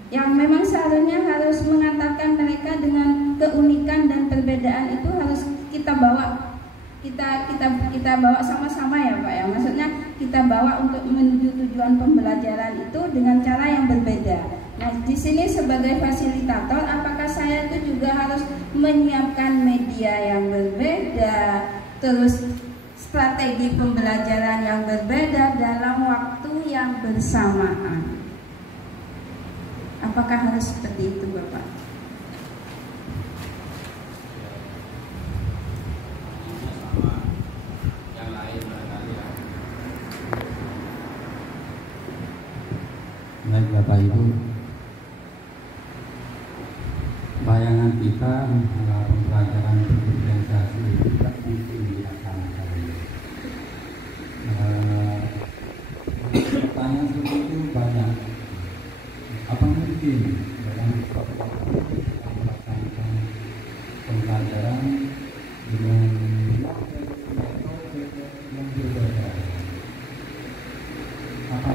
yang memang seharusnya harus mengantarkan mereka dengan keunikan dan perbedaan itu harus kita bawa, kita bawa sama-sama ya Pak ya. Maksudnya kita bawa untuk menuju tujuan pembelajaran itu dengan cara yang berbeda. Nah, di sini sebagai fasilitator, apakah saya itu juga harus menyiapkan media yang berbeda, terus strategi pembelajaran yang berbeda dalam waktu yang bersamaan? Apakah harus seperti itu Bapak? Yang lain barangkali ya. Baik Bapak Ibu, bayangan kita adalah pembelajaran berdiferensiasi tidak mungkin dilaksanakan. Pertanyaan seperti itu banyak. Apa mungkin dalam kita melaksanakan pembelajaran dengan metode yang berbeda? Apa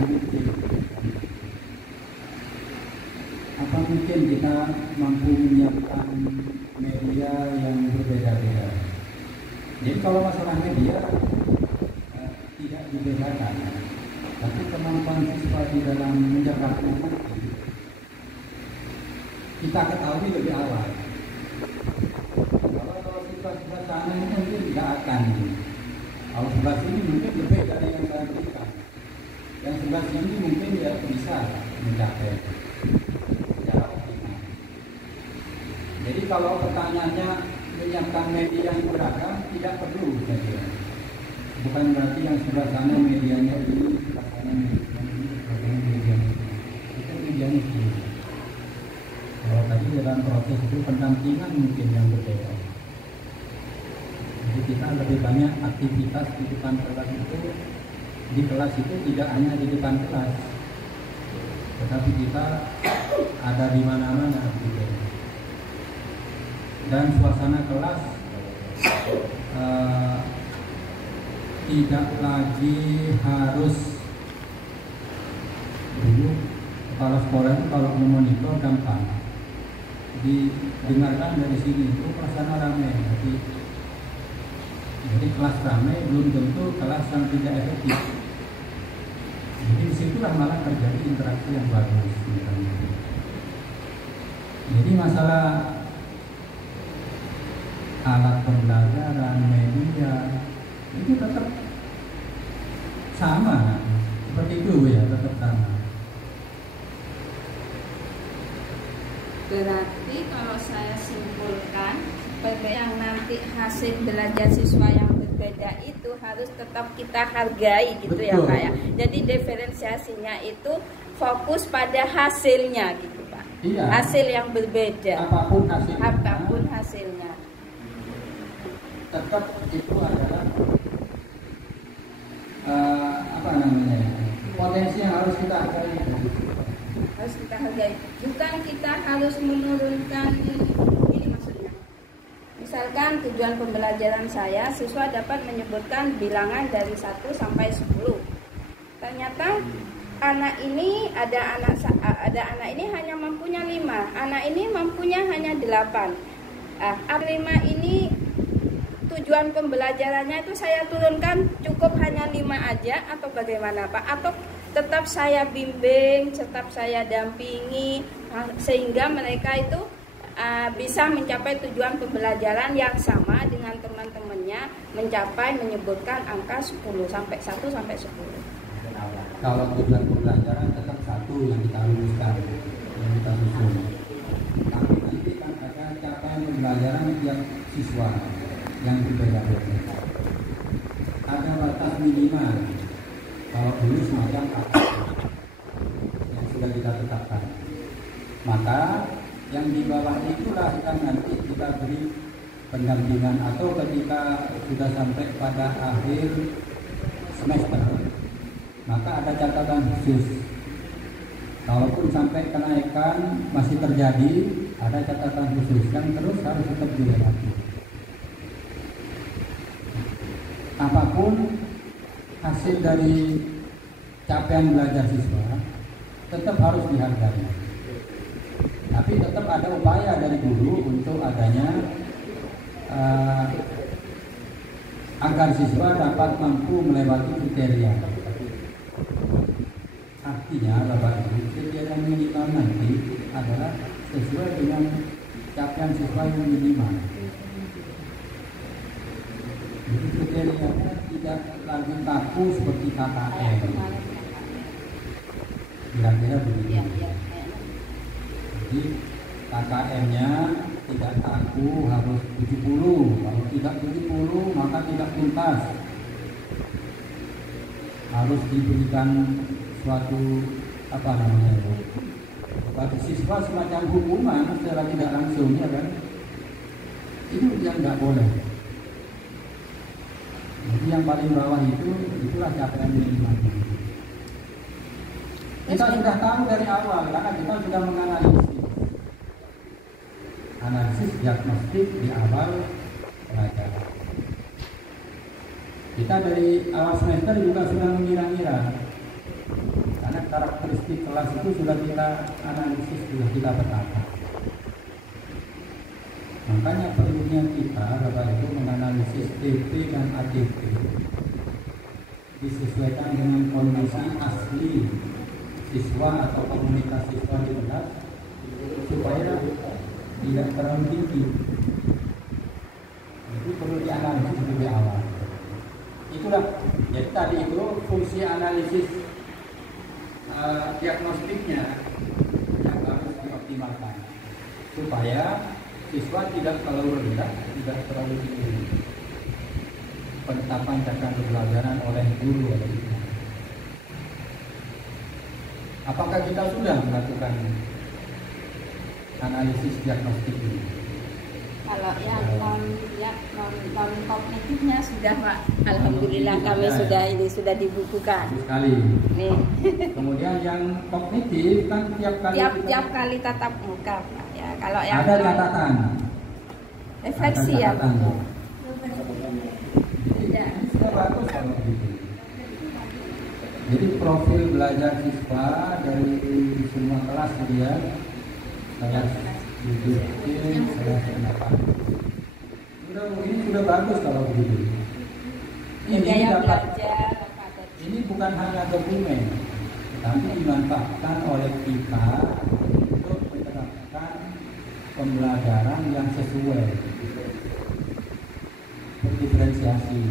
mungkin kita mampu menyiapkan media yang berbeda-beda? Jadi kalau masalah media tidak dibedakan. siswa di dalam menjaga nanti kita ketahui lebih awal. Kalau siswa-siswa sana ini mungkin tidak akan. Kalau sebelah sini mungkin lebih dari yang saya berikan. Yang sebelah sini mungkin ya bisa mencapai secara optimal. Jadi kalau pertanyaannya menyiapkan media yang beragam, tidak perlu saya kira. Bukan berarti yang sebelah sana medianya ini, sebelah sana medianya ini. Itu medianya sendiri. Kalau tadi dalam proses itu pendampingan mungkin yang berbeda. Jadi kita lebih banyak aktivitas di depan kelas itu. Di kelas itu tidak hanya di depan kelas, tetapi kita ada di mana-mana gitu. Dan suasana kelas tidak lagi harus dulu kepala sekolah itu kalau memonitor gampang didengarkan dari sini itu suasana ramai. Jadi kelas ramai belum tentu kelas yang tidak efektif. Jadi disitulah malah terjadi interaksi yang bagus. Jadi masalah alat pembelajaran, media itu tetap sama, seperti itu ya, tetap sama. Berarti kalau saya simpulkan, yang nanti hasil belajar siswa yang berbeda itu harus tetap kita hargai gitu. Betul. Ya Pak ya. Jadi diferensiasinya itu fokus pada hasilnya gitu Pak. Iya. Hasil yang berbeda. Apapun hasilnya. Tetap itu adalah potensi yang harus kita hargai. Harus kita hargai. Bukan kita harus menurunkan ini maksudnya. Misalkan tujuan pembelajaran saya, siswa dapat menyebutkan bilangan dari 1 sampai 10. Ternyata anak ini ada anak ini hanya mampunya 5, anak ini mampunya hanya 8. 5 ini tujuan pembelajarannya itu saya turunkan cukup hanya 5 aja atau bagaimana Pak? Atau tetap saya bimbing, tetap saya dampingi sehingga mereka itu bisa mencapai tujuan pembelajaran yang sama dengan teman-temannya, menyebutkan angka 10 sampai 1 sampai 10. Kalau tujuan pembelajaran tetap 1 yang kita rumuskan, yang kita susun. Tapi nanti kan ada capaian pembelajaran tiap siswa yang berbeda-beda. Ada batas minimal. Kalau dulu semacam apa yang sudah kita tetapkan. Maka yang di bawah itulah yang nanti kita beri pendampingan atau ketika sudah sampai pada akhir semester, maka ada catatan khusus. Kalaupun sampai kenaikan masih terjadi, ada catatan khusus yang terus harus tetap dilewati. Apapun hasil dari capaian belajar siswa tetap harus dihargai. Tapi tetap ada upaya dari guru untuk adanya agar siswa dapat mampu melewati kriteria. Artinya Bapak Ibu, kriteria minimal nanti adalah sesuai dengan capaian siswa yang minimal. Jadi kriterianya tidak lagi kaku seperti KKM. Kira-kira begitu. Jadi KKM-nya tidak kaku harus 70. Kalau tidak 70 maka tidak tuntas. Harus diberikan suatu bagi siswa semacam hukuman secara tidak langsung, ya kan? Itu yang nggak boleh. Jadi yang paling bawah itulah capaian minimal. Kita sudah tahu dari awal karena kita sudah analisis diagnostik di awal pelajaran. Kita dari awal semester juga sudah mengira-ngira karena karakteristik kelas itu sudah kita analisis, sudah kita petakan. Makanya perlunya kita Bapak Ibu menganalisis TP dan ATP disesuaikan dengan kondisi asli siswa atau komunitas siswa di kelas supaya tidak terlalu tinggi. Jadi perlu dianalisis lebih awal. Itulah, jadi tadi itu fungsi analisis diagnostiknya yang harus dioptimalkan supaya siswa tidak terlalu rendah, tidak terlalu tinggi. Penetapan jangka pembelajaran oleh guru atau tidak. Apakah kita sudah melakukan analisis diagnostik ini? Kalau yang non kognitifnya sudah Pak. Alhamdulillah kami sudah dibukukan. Sekali. Nih. Kemudian yang kognitif kan tiap kali tatap muka Pak. Ya, kalau yang ada catatan. Refleksi ya Pak. Jadi sudah bagus kalau begitu. Jadi profil belajar siswa dari semua kelas dia kelas duduk kelas kenapa? Ini sudah bagus kalau begitu. Ini bukan hanya dokumen, tapi dimanfaatkan oleh kita untuk menerapkan pembelajaran yang sesuai, berdiferensiasi,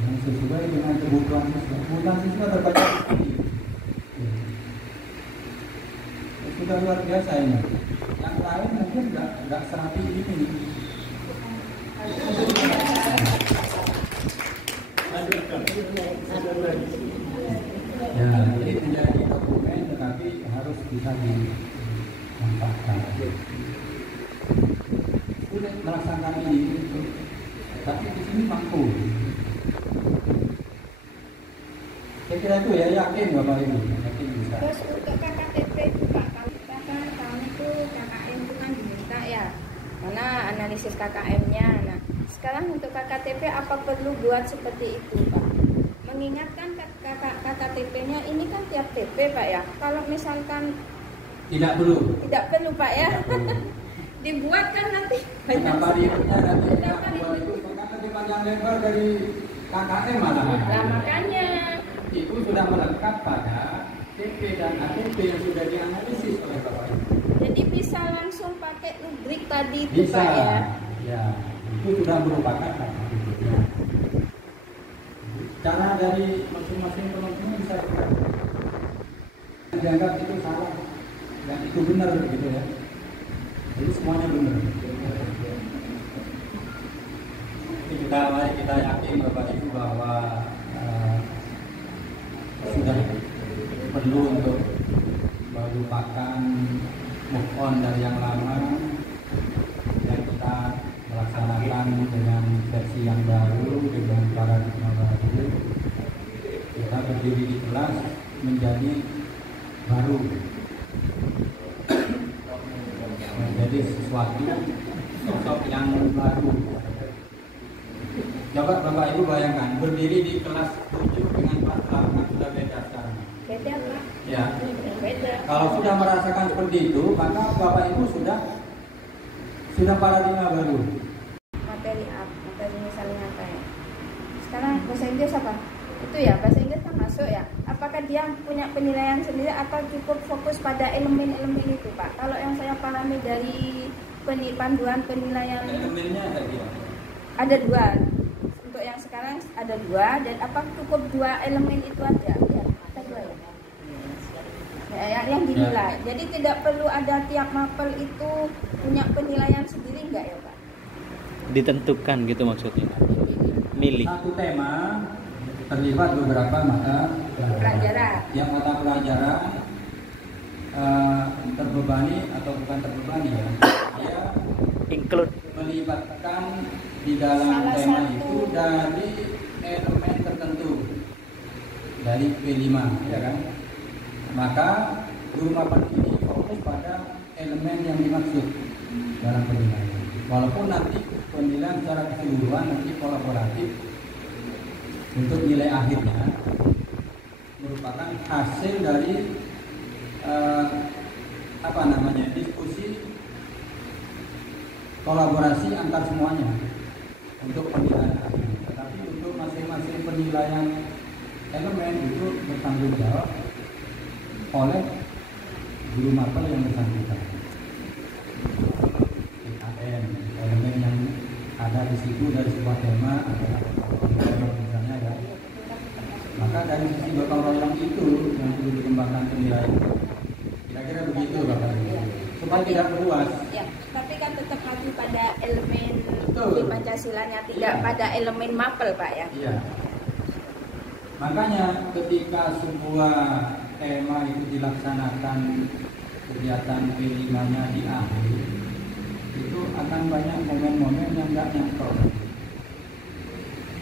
yang sesuai dengan kebutuhan siswa. Kebutuhan siswa terbaca ini. Sudah luar biasa ini. Yang lain mungkin nggak serapi ini. Ya, jadi menjadi dokumen tetapi harus bisa dimanfaatkan. Sulit melaksanakan ini, tapi di sini mampu. Saya kira itu ya, yakin Bapak Ibu, yakin bisa. Terus untuk KKTP itu Pak, tahun itu KKM itu kan diminta ya, mana analisis KKM-nya. Nah, sekarang untuk KKTP apa perlu buat seperti itu Pak? Mengingatkan KKTP-nya ini kan tiap TP Pak ya. Kalau misalkan Tidak perlu Pak ya. Dibuat kan nanti kenapa dibuatnya nanti itu karena lebih panjang lebar dari KKM malah. Nah, makanya itu sudah melekat pada TP dan ATP yang sudah dianalisis oleh Bapak Ibu. jadi bisa langsung pakai rubrik tadi itu Bisa, Pak ya. ya itu sudah merupakan ya. Cara dari masing-masing teman-teman bisa dianggap itu salah, yang itu benar gitu ya. Jadi semuanya benar. Jadi kita yakin Bapak Ibu bahwa sudah perlu untuk melupakan move on dari yang lama dan kita melaksanakan dengan versi yang baru, dengan paradigma baru. Kita berdiri di kelas menjadi baru, menjadi sesuatu sosok yang baru. Coba Bapak Ibu bayangkan berdiri di kelas 7 dengan kelas 8 sudah beda sekarang. Beda Pak. Ya. Beda. Kalau sudah merasakan seperti itu, maka Bapak Ibu sudah paradigma baru. Materi misalnya kayak sekarang bahasa Inggris apa? Itu ya, bahasa Inggris kan masuk ya. Apakah dia punya penilaian sendiri atau cukup fokus pada elemen-elemen itu Pak? Kalau yang saya pahami dari panduan penilaian Elemennya ada dia. ada 2. Untuk yang sekarang ada 2 dan apa cukup 2 elemen itu aja? Ya, ada 2 ya. Yang dinilai. Jadi tidak perlu ada tiap mapel itu punya penilaian sendiri enggak ya Pak? Ditentukan gitu maksudnya. Milih. Satu tema terlibat beberapa mata Pelajaran. Yang mata pelajaran terbebani atau bukan terbebani ya. Dia Include. melibatkan di dalam Salah tema satu. itu dari elemen tertentu dari P5 ya kan. Maka guru mapan ini fokus pada elemen yang dimaksud dalam penilaian. Walaupun nanti penilaian secara keseluruhan nanti kolaboratif untuk nilai akhirnya merupakan hasil dari diskusi kolaborasi antar semuanya untuk penilaian akhir. Tetapi untuk masing-masing penilaian elemen itu bertanggung jawab oleh guru mapel yang bersangkutan. PKN, elemen yang ada di situ dari sebuah tema atau misalnya ya. Maka dari sisi gotong royong itu yang perlu dikembangkan penilaian. Kira-kira begitu Bapak Ibu. Supaya tidak meluas. Ya, tapi kan tetap maju pada elemen Betul. di Pancasilanya, tidak pada elemen mapel Pak ya. Iya. Makanya ketika sebuah tema itu dilaksanakan kegiatan P5-nya di akhir, itu akan banyak momen-momen yang nggak nyantol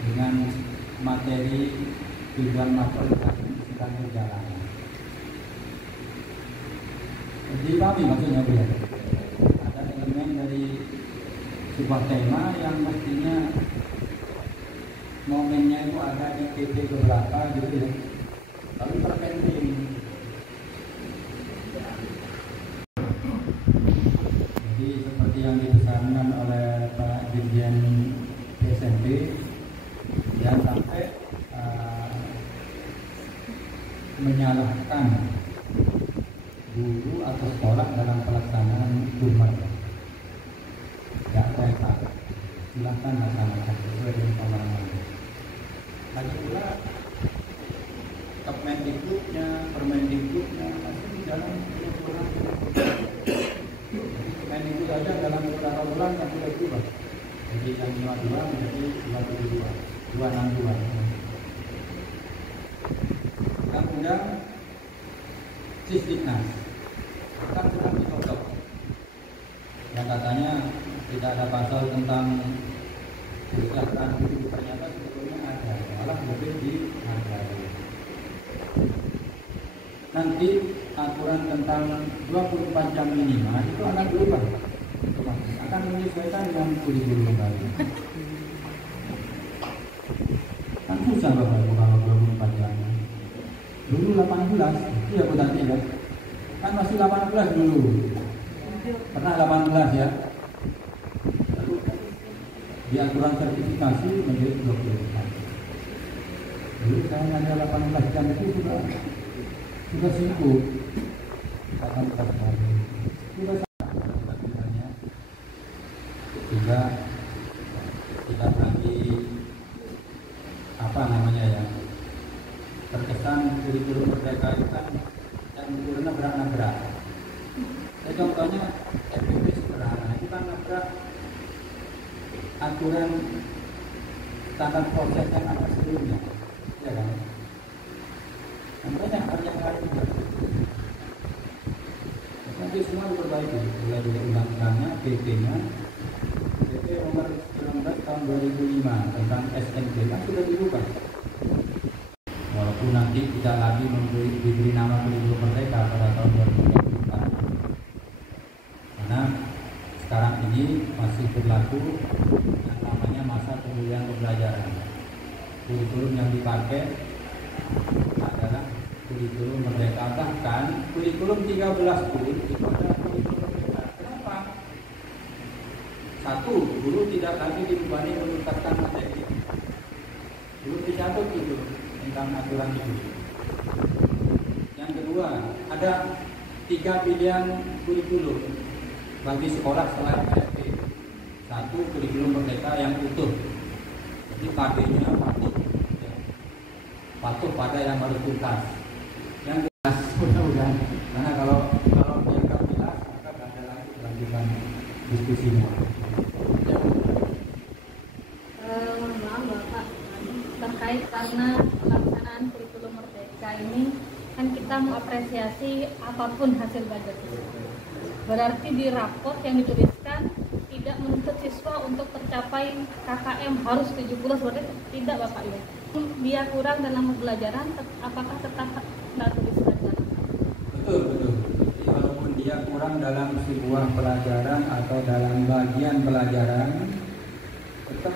dengan materi tujuan mapel yang sedang berjalan. Dipahami maksudnya Bu ya? Ada elemen dari sebuah tema yang mestinya momennya itu ada di PP beberapa gitu ya, tapi terpenting. Jadi seperti yang dipesankan oleh Pak Dirjen SMP, jangan sampai menyalahkan guru atau sekolah dalam pelaksanaan tugas. Tidak relevan, silahkan laksanakan sesuai dengan pemahaman. Lagi pula Kemendikbudnya, Permendikbudnya masih di dalam penyempurnaan. Kemendikbud saja dalam beberapa bulan kan sudah berubah. Jadi yang 52 menjadi 22, 262. Undang-undang Sisdiknas kan sudah ditutup. Yang katanya tidak ada pasal tentang kesejahteraan guru, ternyata sebetulnya ada, malah lebih dihargai. Nanti aturan tentang 24 jam minimal itu akan berubah, akan menyesuaikan dengan kurikulum baru. Kan susah Bapak Ibu kalau 24 jam. Dulu 18, itu ya Bu Tati ya. Kan masih 18 dulu. Pernah 18 ya. Lalu di aturan sertifikasi menjadi 24. Dulu saya hanya 18 jam itu sudah sibuk. 18 hari. Sudah misalnya juga kita lagi apa namanya ya, terkesan kurikulum merdeka itu kan yang turunnya nabrak-nabrak. Contohnya RPP sederhana itu kan nabrak aturan standar proses yang ada sebelumnya, ya kan? Banyak yang lain juga. Nanti semua diperbaiki, mulai dari undang-undangnya, PP-nya, PP nomor 19 tahun 2005 tentang SNP kan sudah diubah. Walaupun nanti tidak lagi diberi nama kurikulum merdeka pada tahun 2024, karena sekarang ini masih berlaku yang namanya masa pemulihan pembelajaran. Kurikulum yang dipakai adalah kurikulum merdeka, bahkan kurikulum 13 pun itu adalah kurikulum merdeka. Kenapa? Satu, guru tidak lagi dibebani menuntaskan materi. Guru dicabut itu tentang aturan itu. Yang kedua, ada 3 pilihan kurikulum bagi sekolah selain KSP. Satu, kurikulum merdeka yang utuh, jadi padanya patuh pada yang harus tuntas. Yang jelas, mudah-mudahan, karena kalau dia nggak jelas, maka ada lagi kelanjutan diskusinya. Maaf Bapak, terkait karena pelaksanaan kurikulum merdeka ini kan kita mengapresiasi apapun hasil budget itu. Berarti di raport yang dituliskan tidak menuntut siswa untuk tercapai KKM harus 70, seperti tidak Bapak ya? Dia kurang dalam pembelajaran, apakah tetap tidak tuliskan dalam? Betul. Jadi walaupun dia kurang dalam sebuah pelajaran atau dalam bagian pelajaran, tetap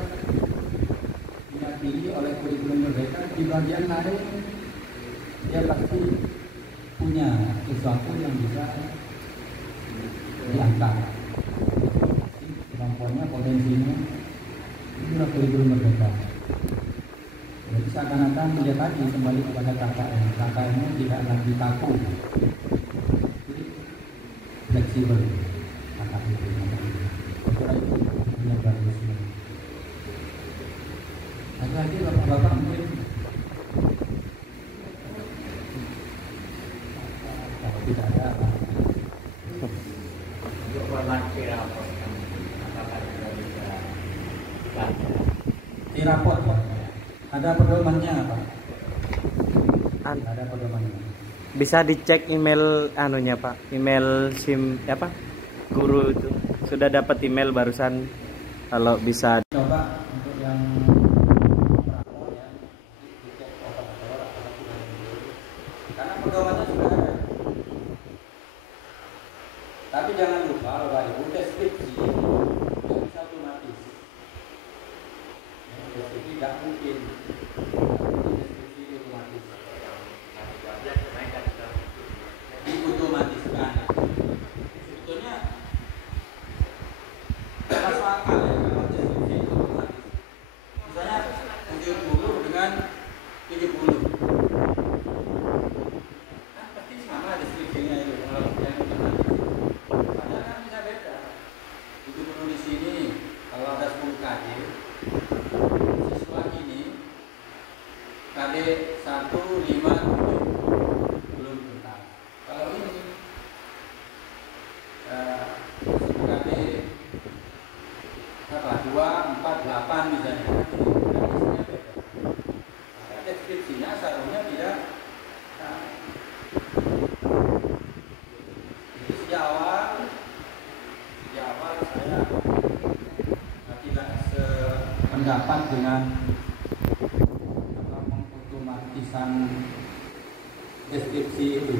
diyakini oleh kurikulum merdeka di bagian lain dia pasti punya sesuatu yang bisa diangkat, kemampuannya, potensinya. Itulah kurikulum merdeka. Jadi seakan-akan dia tadi kembali kepada KKM. KKM-nya tidak lagi kaku. Jadi fleksibel. Maka itu kira itu yang bagus. Lagi bapak-bapak mungkin kalau tidak ada apa? Untuk format rapor apakah sudah bisa baca? Di rapor ya. Ada pedomannya apa? Ada pedomannya. Bisa dicek email anunya Pak, email SIM apa? Guru itu sudah dapat email barusan, kalau bisa Coba untuk yang rapor ya, dicek operator karena pedomannya sudah ada. Tapi jangan lupa Bapak Ibu, deskripsi nggak bisa otomatis. Deskripsi tidak mungkin deskripsi otomatis. Diotomatiskan. Sebetulnya masuk akal ya kalau deskripsi itu otomatis. Misalnya 70 dengan 70. Kan pasti sama deskripsinya itu kalau yang otomatis. Padahal kan bisa beda. 70 di sini kalau ada 10 KD, siswa ini KD 1, 5, 7 belum tuntas. Kalau ini KD berapa? 2, 4, 8 misalnya. Kan isinya beda. Maka deskripsinya seharusnya tidak. Nah, jadi sejak awal saya tidak sependapat dengan mengotomatisan deskripsi itu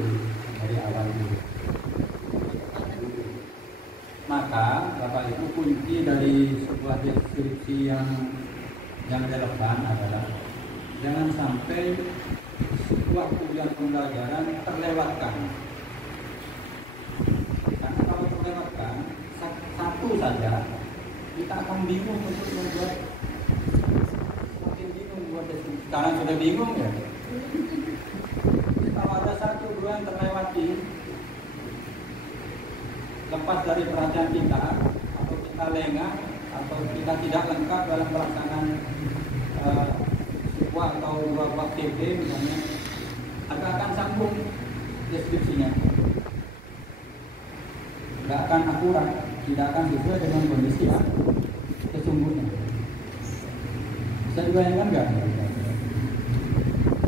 dari awal dulu. Maka Bapak Ibu, kunci dari sebuah deskripsi yang relevan adalah jangan sampai sebuah kuliah pembelajaran terlewatkan. Karena kalau terlewatkan satu saja, kita akan bingung untuk membuat, semakin bingung membuat deskripsi. Sekarang sudah bingung ya. Kalau ada 1, 2 yang terlewati, lepas dari perhatian kita, atau kita lengah, atau kita tidak lengkap dalam pelaksanaan sebuah atau 2 buah TP misalnya, akan sambung deskripsinya, tidak akan akurat, tidak akan sesuai dengan kondisi yang sesungguhnya. Bisa dibayangkan nggak?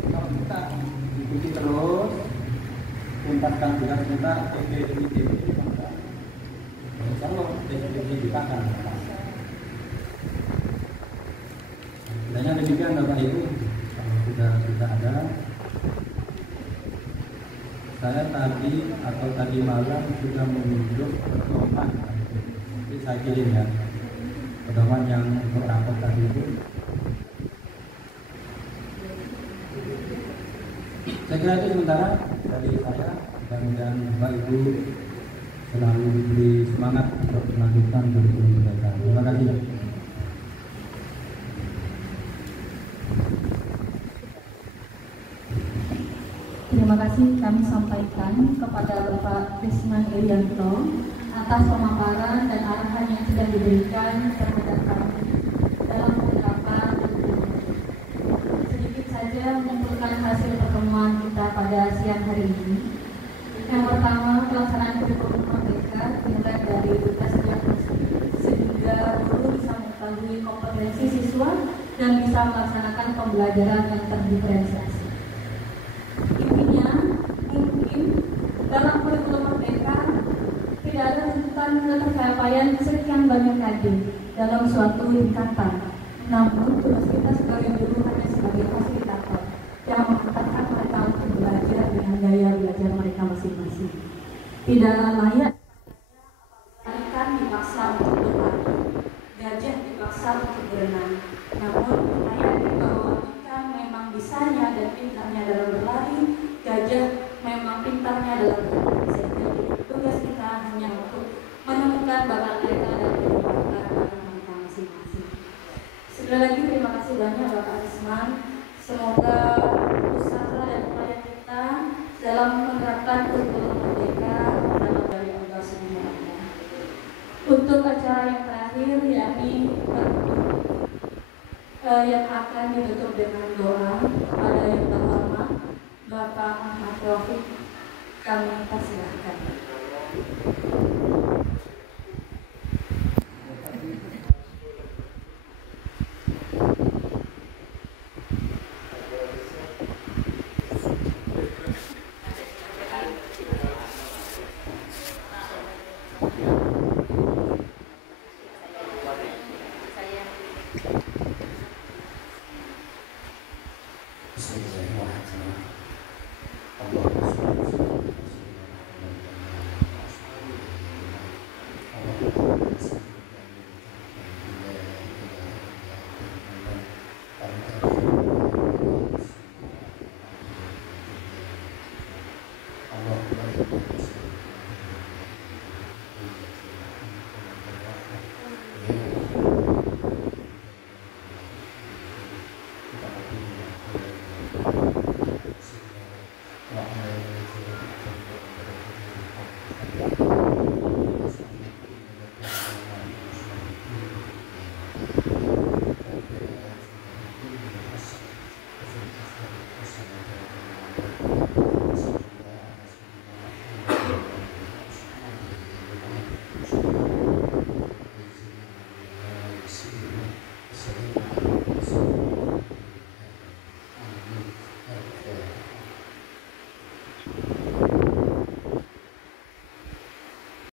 Kalau kita ikuti terus, tuntaskan tugas kita TP demi TP, maka insya Allah deskripsi kita akan lepas. Sebenarnya demikian Bapak Ibu, kalau sudah ada. Saya tadi malam sudah menunjuk pedoman, jadi saya kirim ya pedoman yang untuk rapor tadi itu. Saya kira itu sementara dari saya, dan Bapak Ibu selalu diberi semangat untuk melanjutkan kurikulum mereka. Terima kasih. Terima kasih kami sampaikan kepada Bapak Desman Irianto atas pemaparan dan arahan yang sudah diberikan terhadap kami dalam penerapan kurikulum. Sedikit saja mengumpulkan hasil pertemuan kita pada siang hari ini. Yang pertama, pelaksanaan kurikulum merdeka dimulai dari tugas sehingga guru bisa mengetahui kompetensi siswa dan bisa melaksanakan pembelajaran yang terdiferensiasi. Intinya, mungkin dalam kurikulum merdeka tidak ada tuntutan ketercapaian sekian banyak tadi dalam suatu tingkatan. Namun, tugas kita sebagai guru hanya sebagai fasilitator yang mengantarkan mereka untuk belajar dengan gaya belajar mereka masing-masing. Tidaklah layak ikan dipaksa untuk berlari, gajah dipaksa untuk berenang. Namun, layak bahwa ikan memang bisanya dan pintarnya dalam berlari, gajah memang pintarnya dalam berenang. Sehingga tugas kita hanya untuk menemukan bakat mereka dan meningkatkan bakat mereka masing-masing. Sekali lagi terima kasih banyak Bapak Desman. Semoga usaha dan upaya kita dalam menerapkan kurikulum merdeka dapat dari yang akan ditutup dengan doa pada yang terhormat Bapak Ahmad Taufik, kami persilahkan.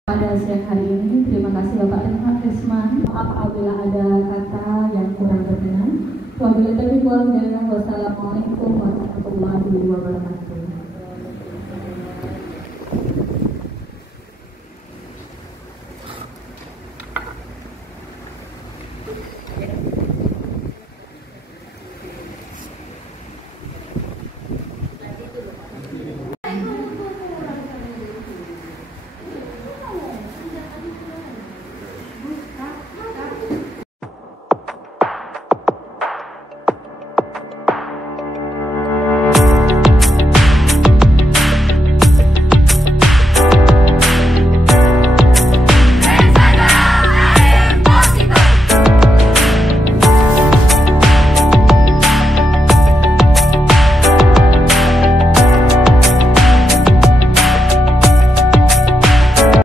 Pada siang hari ini, terima kasih Bapak Risman. Maaf apabila ada kata yang kurang berkenan. Wabillahi taufiq wal hidayah. Wassalamualaikum warahmatullahi wabarakatuh.